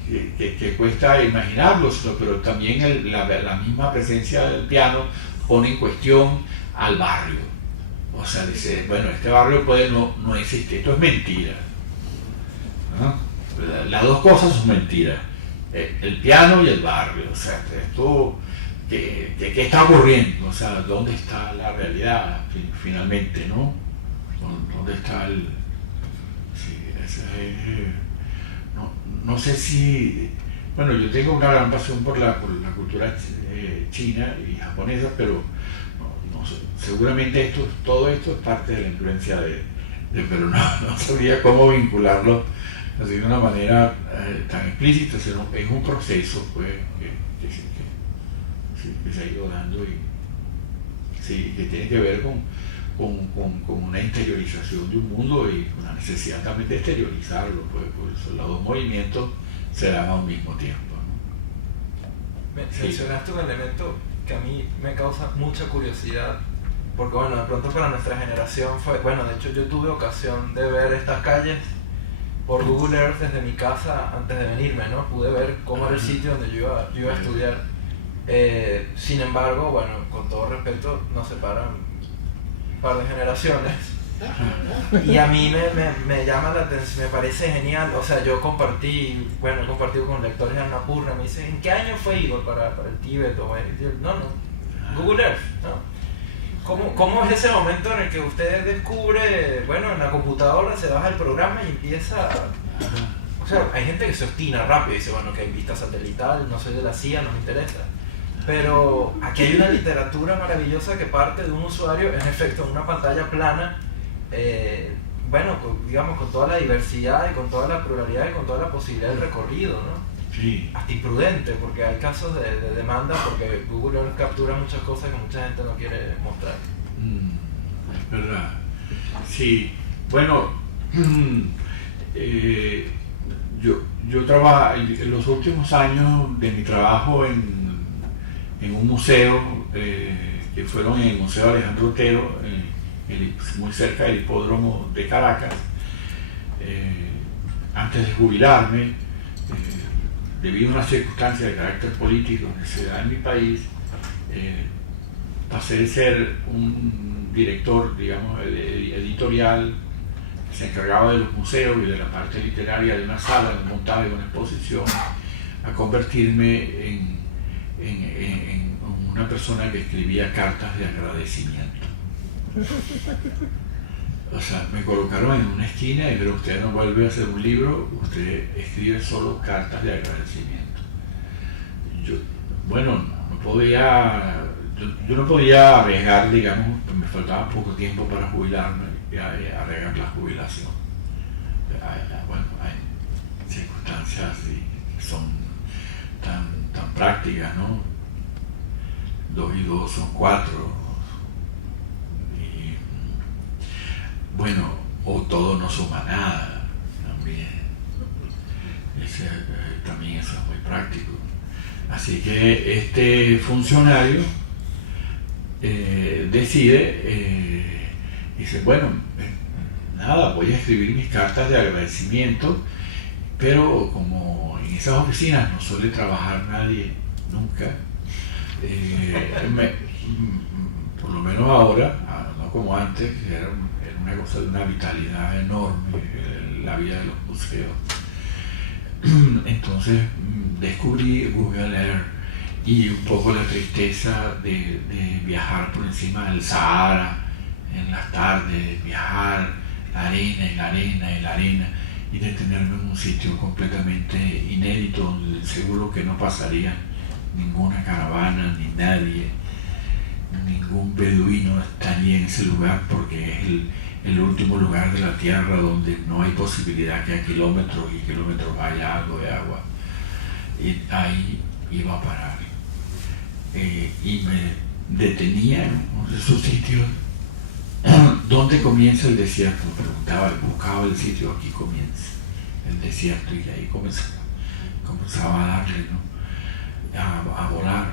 que cuesta imaginarlo, pero también la misma presencia del piano pone en cuestión al barrio. O sea, dice, bueno, este barrio puede no existe, esto es mentira, ¿no? Las dos cosas son mentiras, el piano y el barrio. O sea, esto, ¿qué está ocurriendo? O sea, ¿dónde está la realidad finalmente, no? ¿Dónde está el...? Sí, no sé si... Bueno, yo tengo una gran pasión por la cultura china y japonesa, pero no sé, seguramente todo esto es parte de la influencia pero no sabía cómo vincularlo así de una manera tan explícita, sino es un proceso, pues, que se ha ido dando y sí, que tiene que ver con una interiorización de un mundo y con la necesidad también de exteriorizarlo, pues, por eso los dos movimientos se dan a un mismo tiempo, ¿no? Mencionaste un elemento que a mí me causa mucha curiosidad porque bueno, de pronto para nuestra generación fue, bueno, de hecho yo tuve ocasión de ver estas calles por Google Earth desde mi casa antes de venirme, ¿no? Pude ver cómo era el sitio donde yo iba a estudiar. Sin embargo, bueno, con todo respeto, nos separan un par de generaciones. Y a mí me llama la atención, me parece genial. O sea, yo he compartido con lectores de Annapurna, me dicen, ¿en qué año fue Igor para el Tíbet? No, Google Earth, ¿no? ¿Cómo es ese momento en el que usted descubre, bueno, en la computadora se baja el programa y empieza... O sea, hay gente que se obstina rápido y dice, bueno, que hay vista satelital, no soy de la CIA, no me interesa. Pero aquí hay una literatura maravillosa que parte de un usuario, en efecto, en una pantalla plana, bueno, digamos, con toda la diversidad y con toda la pluralidad y con toda la posibilidad del recorrido, ¿no? Sí. Hasta imprudente, porque hay casos de demanda porque Google Earth captura muchas cosas que mucha gente no quiere mostrar. Es verdad. Sí, bueno, yo trabajo en los últimos años de mi trabajo en un museo, que fueron en el Museo Alejandro Otero, muy cerca del hipódromo de Caracas. Antes de jubilarme, debido a una circunstancia de carácter político que se da en mi país, pasé de ser un director, digamos, editorial, que se encargaba de los museos y de la parte literaria de una sala, de un montaje, de una exposición, a convertirme en una persona que escribía cartas de agradecimiento. O sea, me colocaron en una esquina y pero usted no vuelve a hacer un libro, usted escribe solo cartas de agradecimiento. Yo no podía arriesgar, digamos, me faltaba poco tiempo para jubilarme y arriesgar la jubilación. Bueno, hay circunstancias que son tan prácticas, ¿no? 2 y 2 son 4. Bueno, o todo no suma nada, también. También eso es muy práctico. Así que este funcionario decide, dice, bueno, nada, voy a escribir mis cartas de agradecimiento, pero como en esas oficinas no suele trabajar nadie, nunca, por lo menos ahora, no como antes, que era una cosa de una vitalidad enorme, la vida de los museos. Entonces descubrí Google Earth y un poco la tristeza de viajar por encima del Sahara en las tardes, viajar la arena y la arena y la arena y detenerme en un sitio completamente inédito donde seguro que no pasaría ninguna caravana ni nadie, ningún beduino estaría en ese lugar porque es el último lugar de la tierra donde no hay posibilidad que a kilómetros y kilómetros haya algo de agua. Y ahí iba a parar. Y me detenía en uno de esos sitios. ¿Dónde comienza el desierto? Me preguntaba, buscaba el sitio, aquí comienza el desierto, y ahí comenzaba a darle, ¿no? a volar.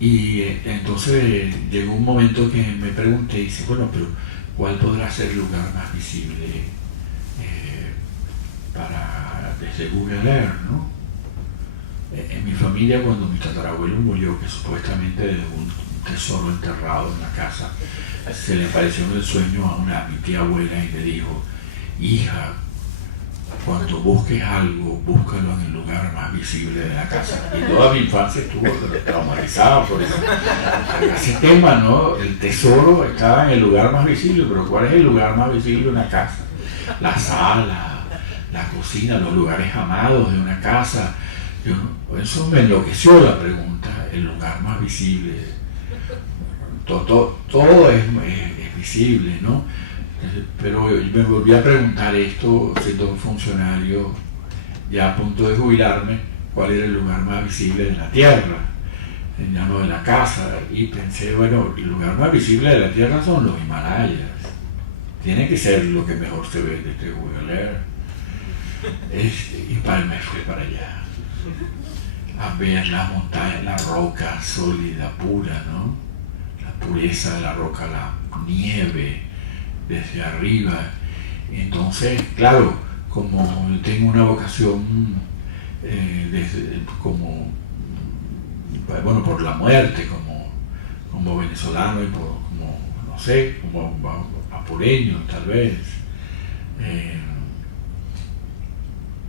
Y entonces llegó un momento que me pregunté y dice, bueno, pero ¿cuál podrá ser el lugar más visible desde Google Earth, ¿no? En mi familia, cuando mi tatarabuelo murió, que supuestamente dejó un tesoro enterrado en la casa, se le apareció en el sueño a mi tía abuela y le dijo, hija, cuando busques algo, búscalo en el lugar más visible de la casa. Y toda mi infancia estuvo traumatizada por eso. Ese tema, ¿no? El tesoro estaba en el lugar más visible, pero ¿cuál es el lugar más visible de una casa? La sala, la cocina, los lugares amados de una casa. Eso me enloqueció la pregunta, el lugar más visible. Todo es visible, ¿no? Pero me volví a preguntar esto, siendo un funcionario ya a punto de jubilarme, cuál era el lugar más visible de la tierra, ya no de la casa, y pensé, bueno, el lugar más visible de la tierra son los Himalayas, tiene que ser lo que mejor se ve desde Google Earth. Y me fui para allá a ver las montañas, la roca sólida, pura, ¿no? La pureza de la roca, la nieve desde arriba. Entonces, claro, como tengo una vocación bueno, por la muerte, como venezolano y como, no sé, como apureño tal vez,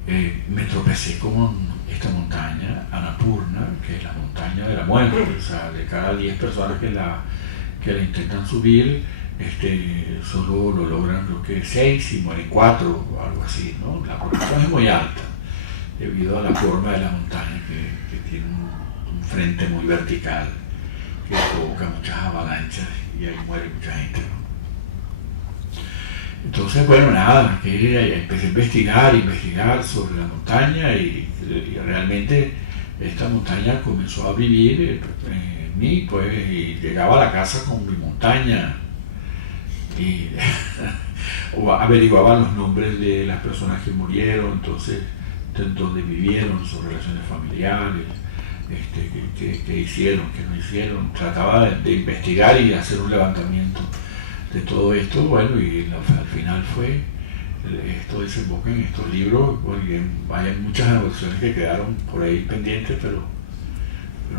me tropecé con esta montaña, Annapurna, que es la montaña de la muerte. O sea, de cada 10 personas que la intentan subir, solo lo logran creo que 6 y mueren 4 o algo así, ¿no? La población es muy alta debido a la forma de la montaña que tiene un frente muy vertical que provoca muchas avalanchas y ahí muere mucha gente, ¿no? Entonces, bueno, nada, que empecé a investigar sobre la montaña y realmente esta montaña comenzó a vivir en mí, pues, y llegaba a la casa con mi montaña y averiguaba los nombres de las personas que murieron, entonces, dónde vivieron, sus relaciones familiares, qué hicieron, qué no hicieron. Trataba de investigar y hacer un levantamiento de todo esto, bueno, y al final esto desemboca en estos libros, porque hay muchas anotaciones que quedaron por ahí pendientes, pero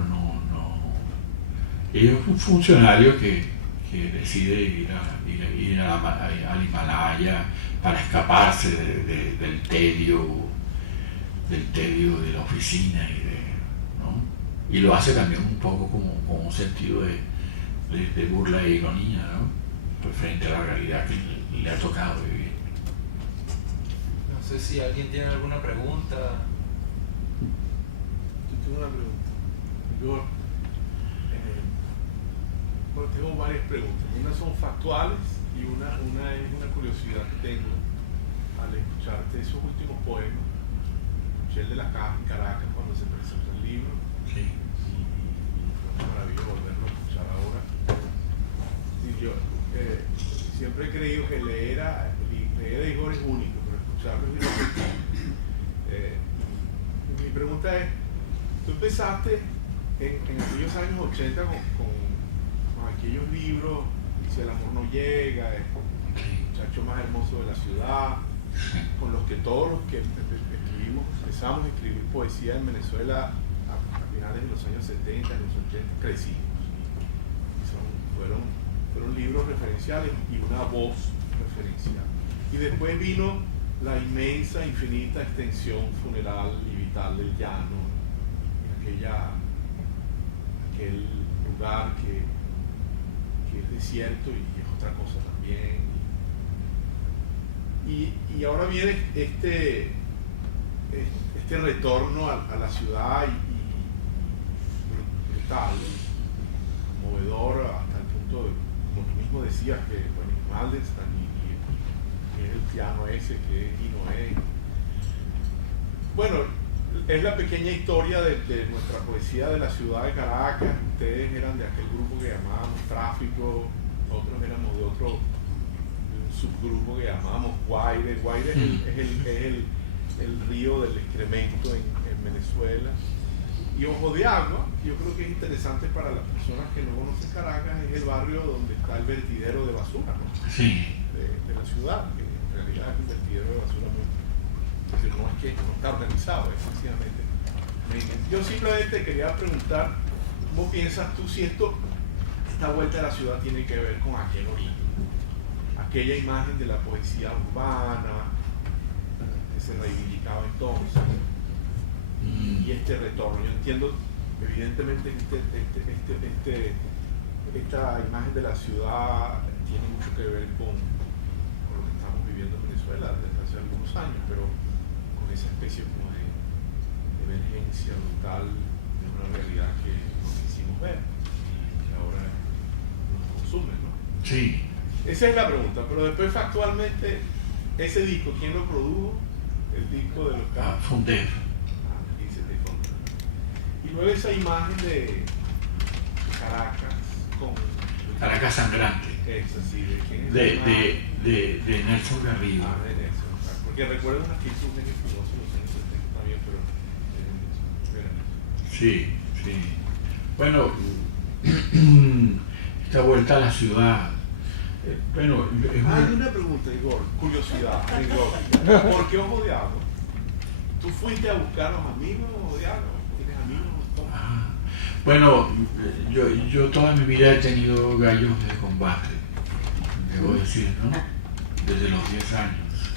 no. Ella es un funcionario que decide ir al Himalaya para escaparse del tedio de la oficina ¿no? Y lo hace también un poco con un sentido de burla e ironía, ¿no? Pues frente a la realidad que le ha tocado vivir. No sé si alguien tiene alguna pregunta. Yo tengo una pregunta. Bueno, tengo varias preguntas. Unas son factuales y una es una curiosidad que tengo al escucharte esos últimos poemas. Escuché el de la caja en Caracas cuando se presentó el libro. Sí. Y fue una maravilla volverlo a escuchar ahora. Y yo siempre he creído que leer a Igor es único, pero escucharlo es irrepetible. Mi pregunta es, tú empezaste en aquellos años 80 con aquellos libros, Si el amor no llega, El muchacho más hermoso de la ciudad, con los que todos los que empezamos a escribir poesía en Venezuela a finales de los años 70, en los 80, crecimos. Fueron libros referenciales y una voz referencial. Y después vino la inmensa, infinita extensión funeral y vital del llano, aquel lugar que es desierto y es otra cosa también. Y ahora viene este retorno a la ciudad y brutal, conmovedor hasta el punto de, como tú mismo decías, que Mandelstam y es el piano ese, que es y no es. Bueno, es la pequeña historia de nuestra poesía de la ciudad de Caracas. Ustedes eran de aquel grupo que llamábamos Tráfico, nosotros éramos de un subgrupo que llamábamos Guaire. Guaire es el río del excremento en Venezuela. Y Ojo de Agua, yo creo que es interesante para las personas que no conocen Caracas, es el barrio donde está el vertidero de basura, ¿no? Sí. de la ciudad, que en realidad es un vertidero de basura no es que no está organizado, es sencillamente. Yo simplemente quería preguntar, ¿cómo piensas tú si esta vuelta a la ciudad tiene que ver con aquel origen? Aquella imagen de la poesía urbana que se reivindicaba entonces y este retorno. Yo entiendo evidentemente esta imagen de la ciudad tiene mucho que ver con lo que estamos viviendo en Venezuela desde hace algunos años, pero con esa especie como de emergencia brutal de una realidad que no quisimos ver y que ahora nos consume, ¿no? Sí. Esa es la pregunta, pero después factualmente, ese disco, ¿quién lo produjo? El disco de los Fonder. Dice de Fonder. Y luego esa imagen de Caracas con... Caracas sangrante. Esa sí, ¿de quién es? De Nelson Garrido. De Nelson. Porque recuerdo una actitud de que filósofo en los años 70 también, pero... Sí. Bueno, esta vuelta a la ciudad. Bueno, hay una pregunta, Igor, curiosidad, Igor. ¿Por qué Ojo de Agua? ¿Tú fuiste a buscar a los amigos de Ojo de Agua? ¿Tienes amigos? Bueno, yo toda mi vida he tenido gallos de combate, debo decir, ¿no? Desde los 10 años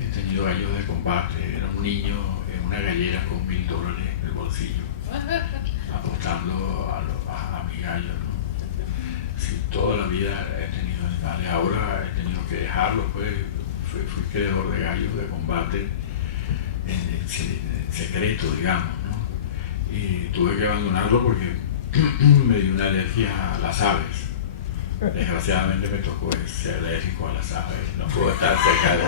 he tenido gallos de combate. Era un niño en una gallera con $1000 en el bolsillo, apostando a mi gallo, ¿no? Sí, toda la vida he tenido animales. Ahora he tenido que dejarlo, pues fui criador de gallos de combate en secreto, digamos, ¿no? Y tuve que abandonarlo porque me dio una alergia a las aves. Desgraciadamente me tocó ser alérgico a las aves, no puedo estar cerca de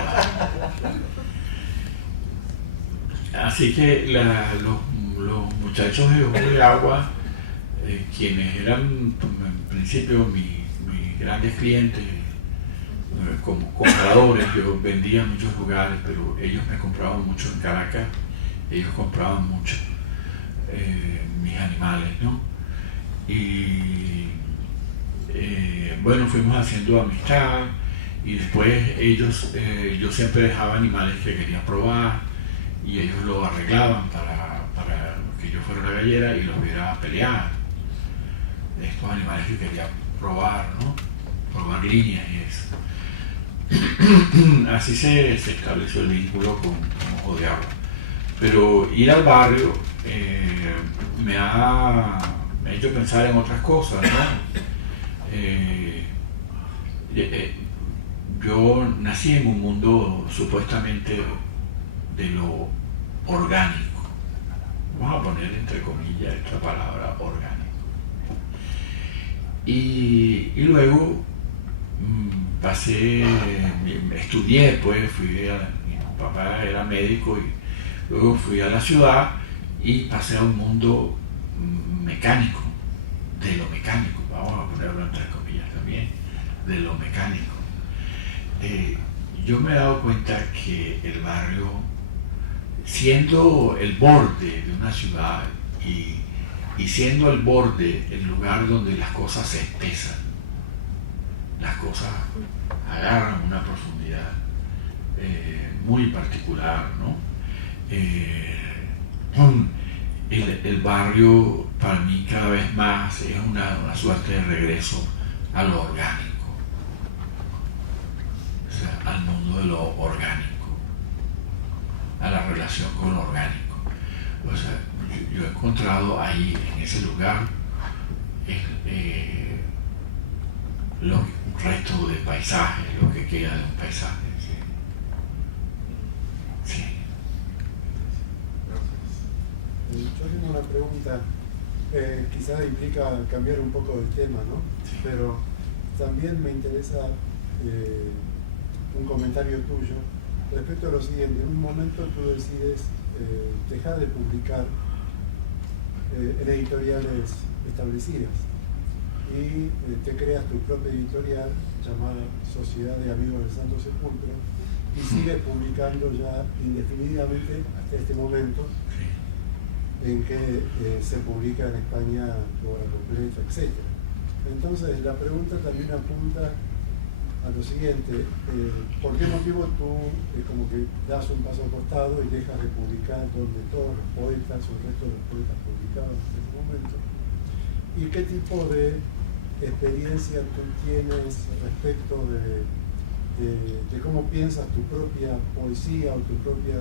las. Así que los muchachos de Ojo de Agua, quienes eran en principio mis grandes clientes, como compradores, yo vendía en muchos lugares, pero ellos me compraban mucho en Caracas, ellos compraban mucho mis animales, ¿no? Y bueno, fuimos haciendo amistad, y después ellos, yo siempre dejaba animales que quería probar, y ellos lo arreglaban para que yo fuera a la gallera y los viera pelear. Estos animales que quería probar, ¿no? Probar líneas y eso. Así se estableció el vínculo con Ojo de Agua. Pero ir al barrio me ha hecho pensar en otras cosas, ¿no? Yo nací en un mundo supuestamente de lo orgánico. Vamos a poner entre comillas esta palabra orgánico. Y luego estudié, pues mi papá era médico, y luego fui a la ciudad y pasé a un mundo mecánico, de lo mecánico, vamos a ponerlo entre comillas también, de lo mecánico. Yo me he dado cuenta que el barrio, siendo el borde de una ciudad y siendo el borde el lugar donde las cosas se espesan, las cosas agarran una profundidad muy particular, ¿no? El barrio para mí cada vez más es una suerte de regreso a lo orgánico, o sea, al mundo de lo orgánico, a la relación con lo orgánico. O sea, yo he encontrado ahí, en ese lugar, un resto de paisaje, lo que queda de un paisaje. Sí. Yo tengo una pregunta, quizás implica cambiar un poco de tema, ¿no? Sí. Pero también me interesa un comentario tuyo respecto a lo siguiente. En un momento tú decides dejar de publicar en editoriales establecidas y te creas tu propia editorial llamada Sociedad de Amigos del Santo Sepulcro y sigues publicando ya indefinidamente hasta este momento, en que se publica en España tu obra completa, etc. Entonces la pregunta también apunta a lo siguiente: ¿por qué motivo tú como que das un paso al costado y dejas de publicar donde todos los poetas o el resto de los poetas publicados en este momento? ¿Y qué tipo de experiencia tú tienes respecto de cómo piensas tu propia poesía o el propio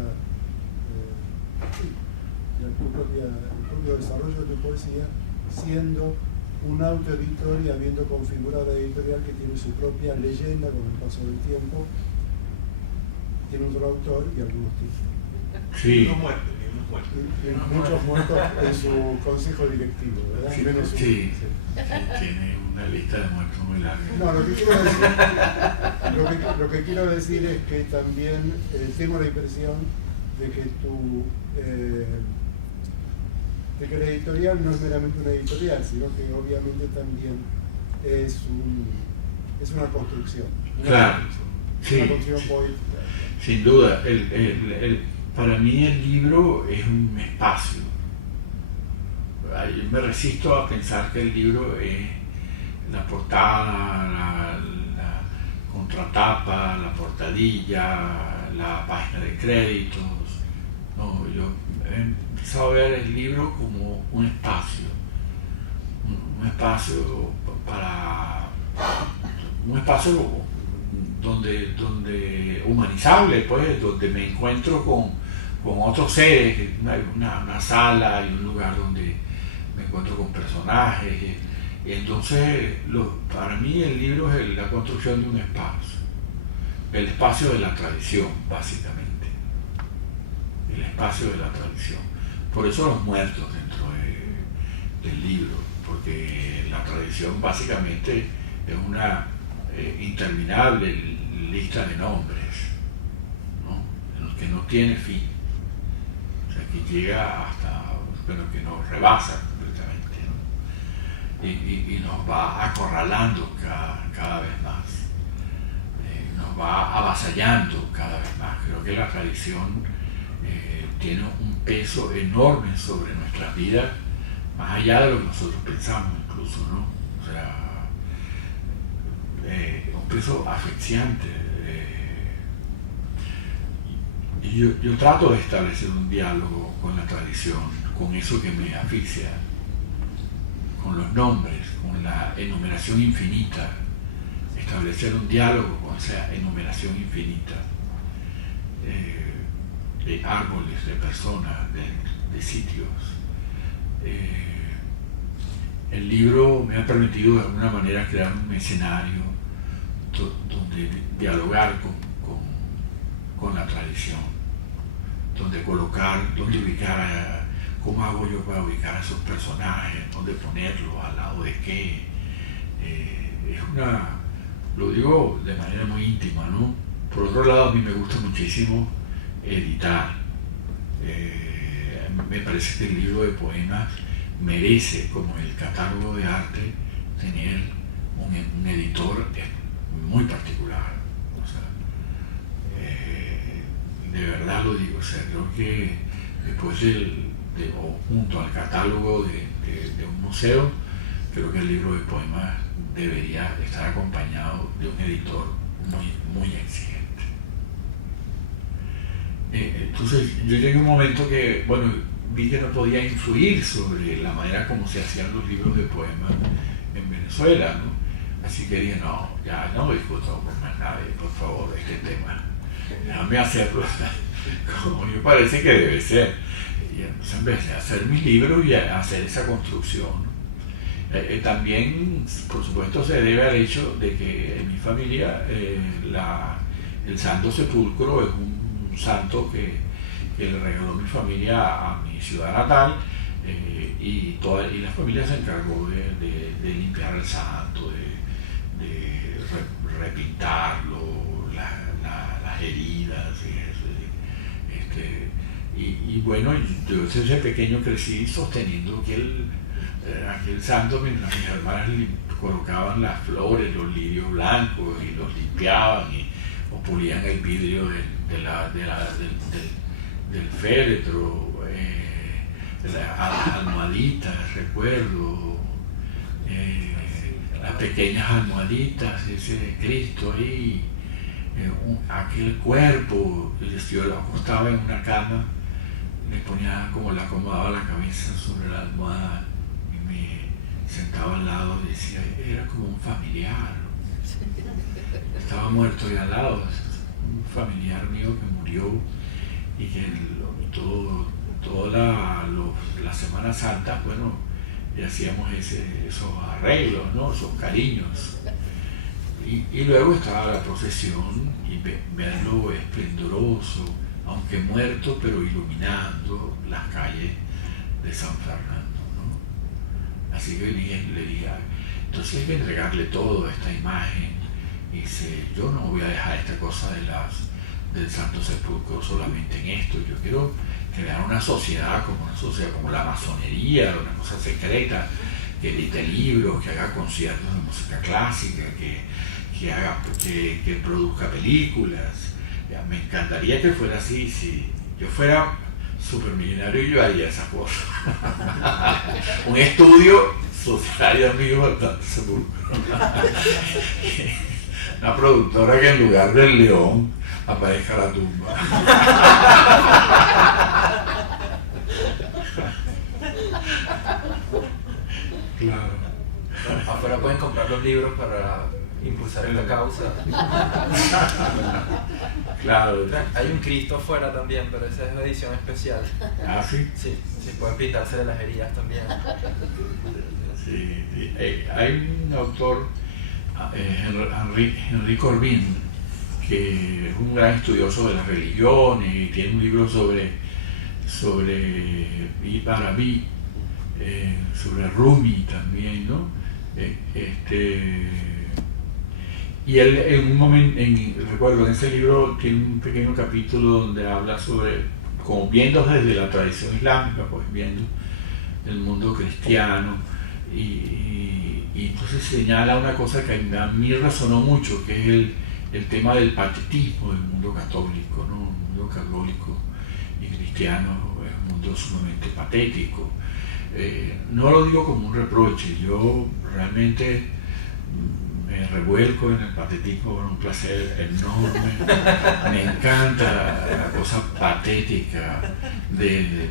desarrollo de tu poesía, siendo un autoeditor y habiendo configurado la editorial que tiene su propia leyenda con el paso del tiempo, tiene un solo autor y algunos títulos? Sí. Y muchos muertos en su consejo directivo, ¿verdad? Sí, menos uno. sí. Tiene una lista de muertos muy larga. No, lo que quiero decir es que también tengo la impresión de que de que la editorial no es meramente una editorial, sino que obviamente también es una construcción. Claro, sí, una construcción poética. Sin duda. Para mí el libro es un espacio. Yo me resisto a pensar que el libro es la portada, la contratapa, la portadilla, la página de créditos. No, yo he empezado a ver el libro como un espacio donde humanizable, pues, donde me encuentro con otros seres, una sala y un lugar donde me encuentro con personajes. Y entonces, para mí el libro es la construcción de un espacio, el espacio de la tradición, básicamente, el espacio de la tradición. Por eso los muertos dentro del libro, porque la tradición básicamente es una interminable lista de nombres, ¿no? Que no tiene fin, o sea, que llega hasta, bueno, que nos rebasa completamente, ¿no? Y nos va acorralando cada vez más, nos va avasallando cada vez más. Creo que la tradición tiene un peso enorme sobre nuestras vidas, más allá de lo que nosotros pensamos incluso, ¿no? O sea, un peso asfixiante. Y yo trato de establecer un diálogo con la tradición, con eso que me asfixia, con los nombres, con la enumeración infinita, establecer un diálogo con esa enumeración infinita de árboles, de personas, de sitios. El libro me ha permitido de alguna manera crear un escenario donde dialogar con la tradición, donde ubicar, cómo hago yo para ubicar a esos personajes, dónde ponerlos, al lado de qué. Lo digo de manera muy íntima, ¿no? Por otro lado, a mí me gusta muchísimo editar. Me parece que el libro de poemas merece, como el catálogo de arte, tener un editor muy particular. O sea, de verdad lo digo, o sea, creo que después o junto al catálogo de un museo, creo que el libro de poemas debería estar acompañado de un editor muy exigente. Entonces yo llegué a un momento que, bueno, vi que no podía influir sobre la manera como se hacían los libros de poemas en Venezuela, ¿no? Así que dije, no, ya no discuto con más nadie, por favor, este tema. Déjame hacerlo como me parece que debe ser. Y entonces empecé a hacer mis libros y a hacer esa construcción. También, por supuesto, se debe al hecho de que en mi familia el Santo Sepulcro es un santo que le regaló mi familia a mi ciudad natal, y la familia se encargó de limpiar el santo, de repintarlo, las heridas y eso. Y bueno, yo desde pequeño crecí sosteniendo aquel santo mientras mis hermanas colocaban las flores, los lirios blancos, y los limpiaban o pulían el vidrio del féretro, las almohaditas, recuerdo, las pequeñas almohaditas, ese Cristo ahí, aquel cuerpo. Yo lo acostaba en una cama, le ponía, como le acomodaba la cabeza sobre la almohada y me sentaba al lado y decía, era como un familiar, estaba muerto y al lado, un familiar mío que murió, y que toda la Semana Santa, bueno, y hacíamos esos arreglos, ¿no? Esos cariños. Y luego estaba la procesión y verlo esplendoroso, aunque muerto, pero iluminando las calles de San Fernando, ¿no? Así que le dije, entonces hay que entregarle todo a esta imagen. Y dice, yo no voy a dejar esta cosa del Santo Sepulcro solamente en esto. Yo quiero crear una sociedad como la masonería, una cosa secreta, que edite libros, que haga conciertos de música clásica, que produzca películas. Me encantaría que fuera así. Si yo fuera supermillonario, yo haría esa cosa. Un estudio societario amigo bastante seguro. Una productora que en lugar del león aparezca la tumba. Claro. Afuera pueden comprar los libros para impulsar esta causa. Claro. Hay un Cristo afuera también, pero esa es la edición especial. ¿Ah, sí? Sí, pueden pintarse de las heridas también. Sí, sí. Hay un autor, Henry Corbin, que es un gran estudioso de las religiones y tiene un libro sobre Ibn sobre Rumi también, ¿no? Y él en un momento, recuerdo, en ese libro tiene un pequeño capítulo donde habla sobre, como viendo desde la tradición islámica, pues viendo el mundo cristiano, y entonces señala una cosa que a mí resonó mucho, que es el tema del patetismo del mundo católico, ¿no? El mundo católico y cristiano es un mundo sumamente patético. No lo digo como un reproche, yo realmente me revuelco en el patetismo con un placer enorme. Me encanta la cosa patética del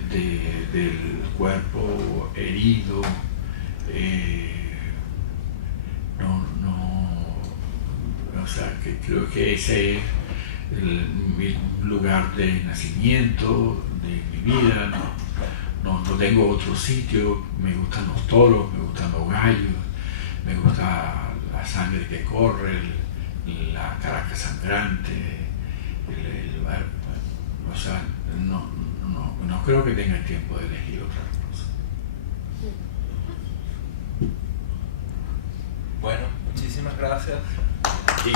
cuerpo herido. O sea, que creo que ese es mi lugar de nacimiento, de mi vida. No tengo otro sitio. Me gustan los toros, me gustan los gallos, me gusta la sangre que corre, la Caracas sangrante, o sea, no creo que tenga tiempo de elegir otra cosa. Bueno, muchísimas gracias. Y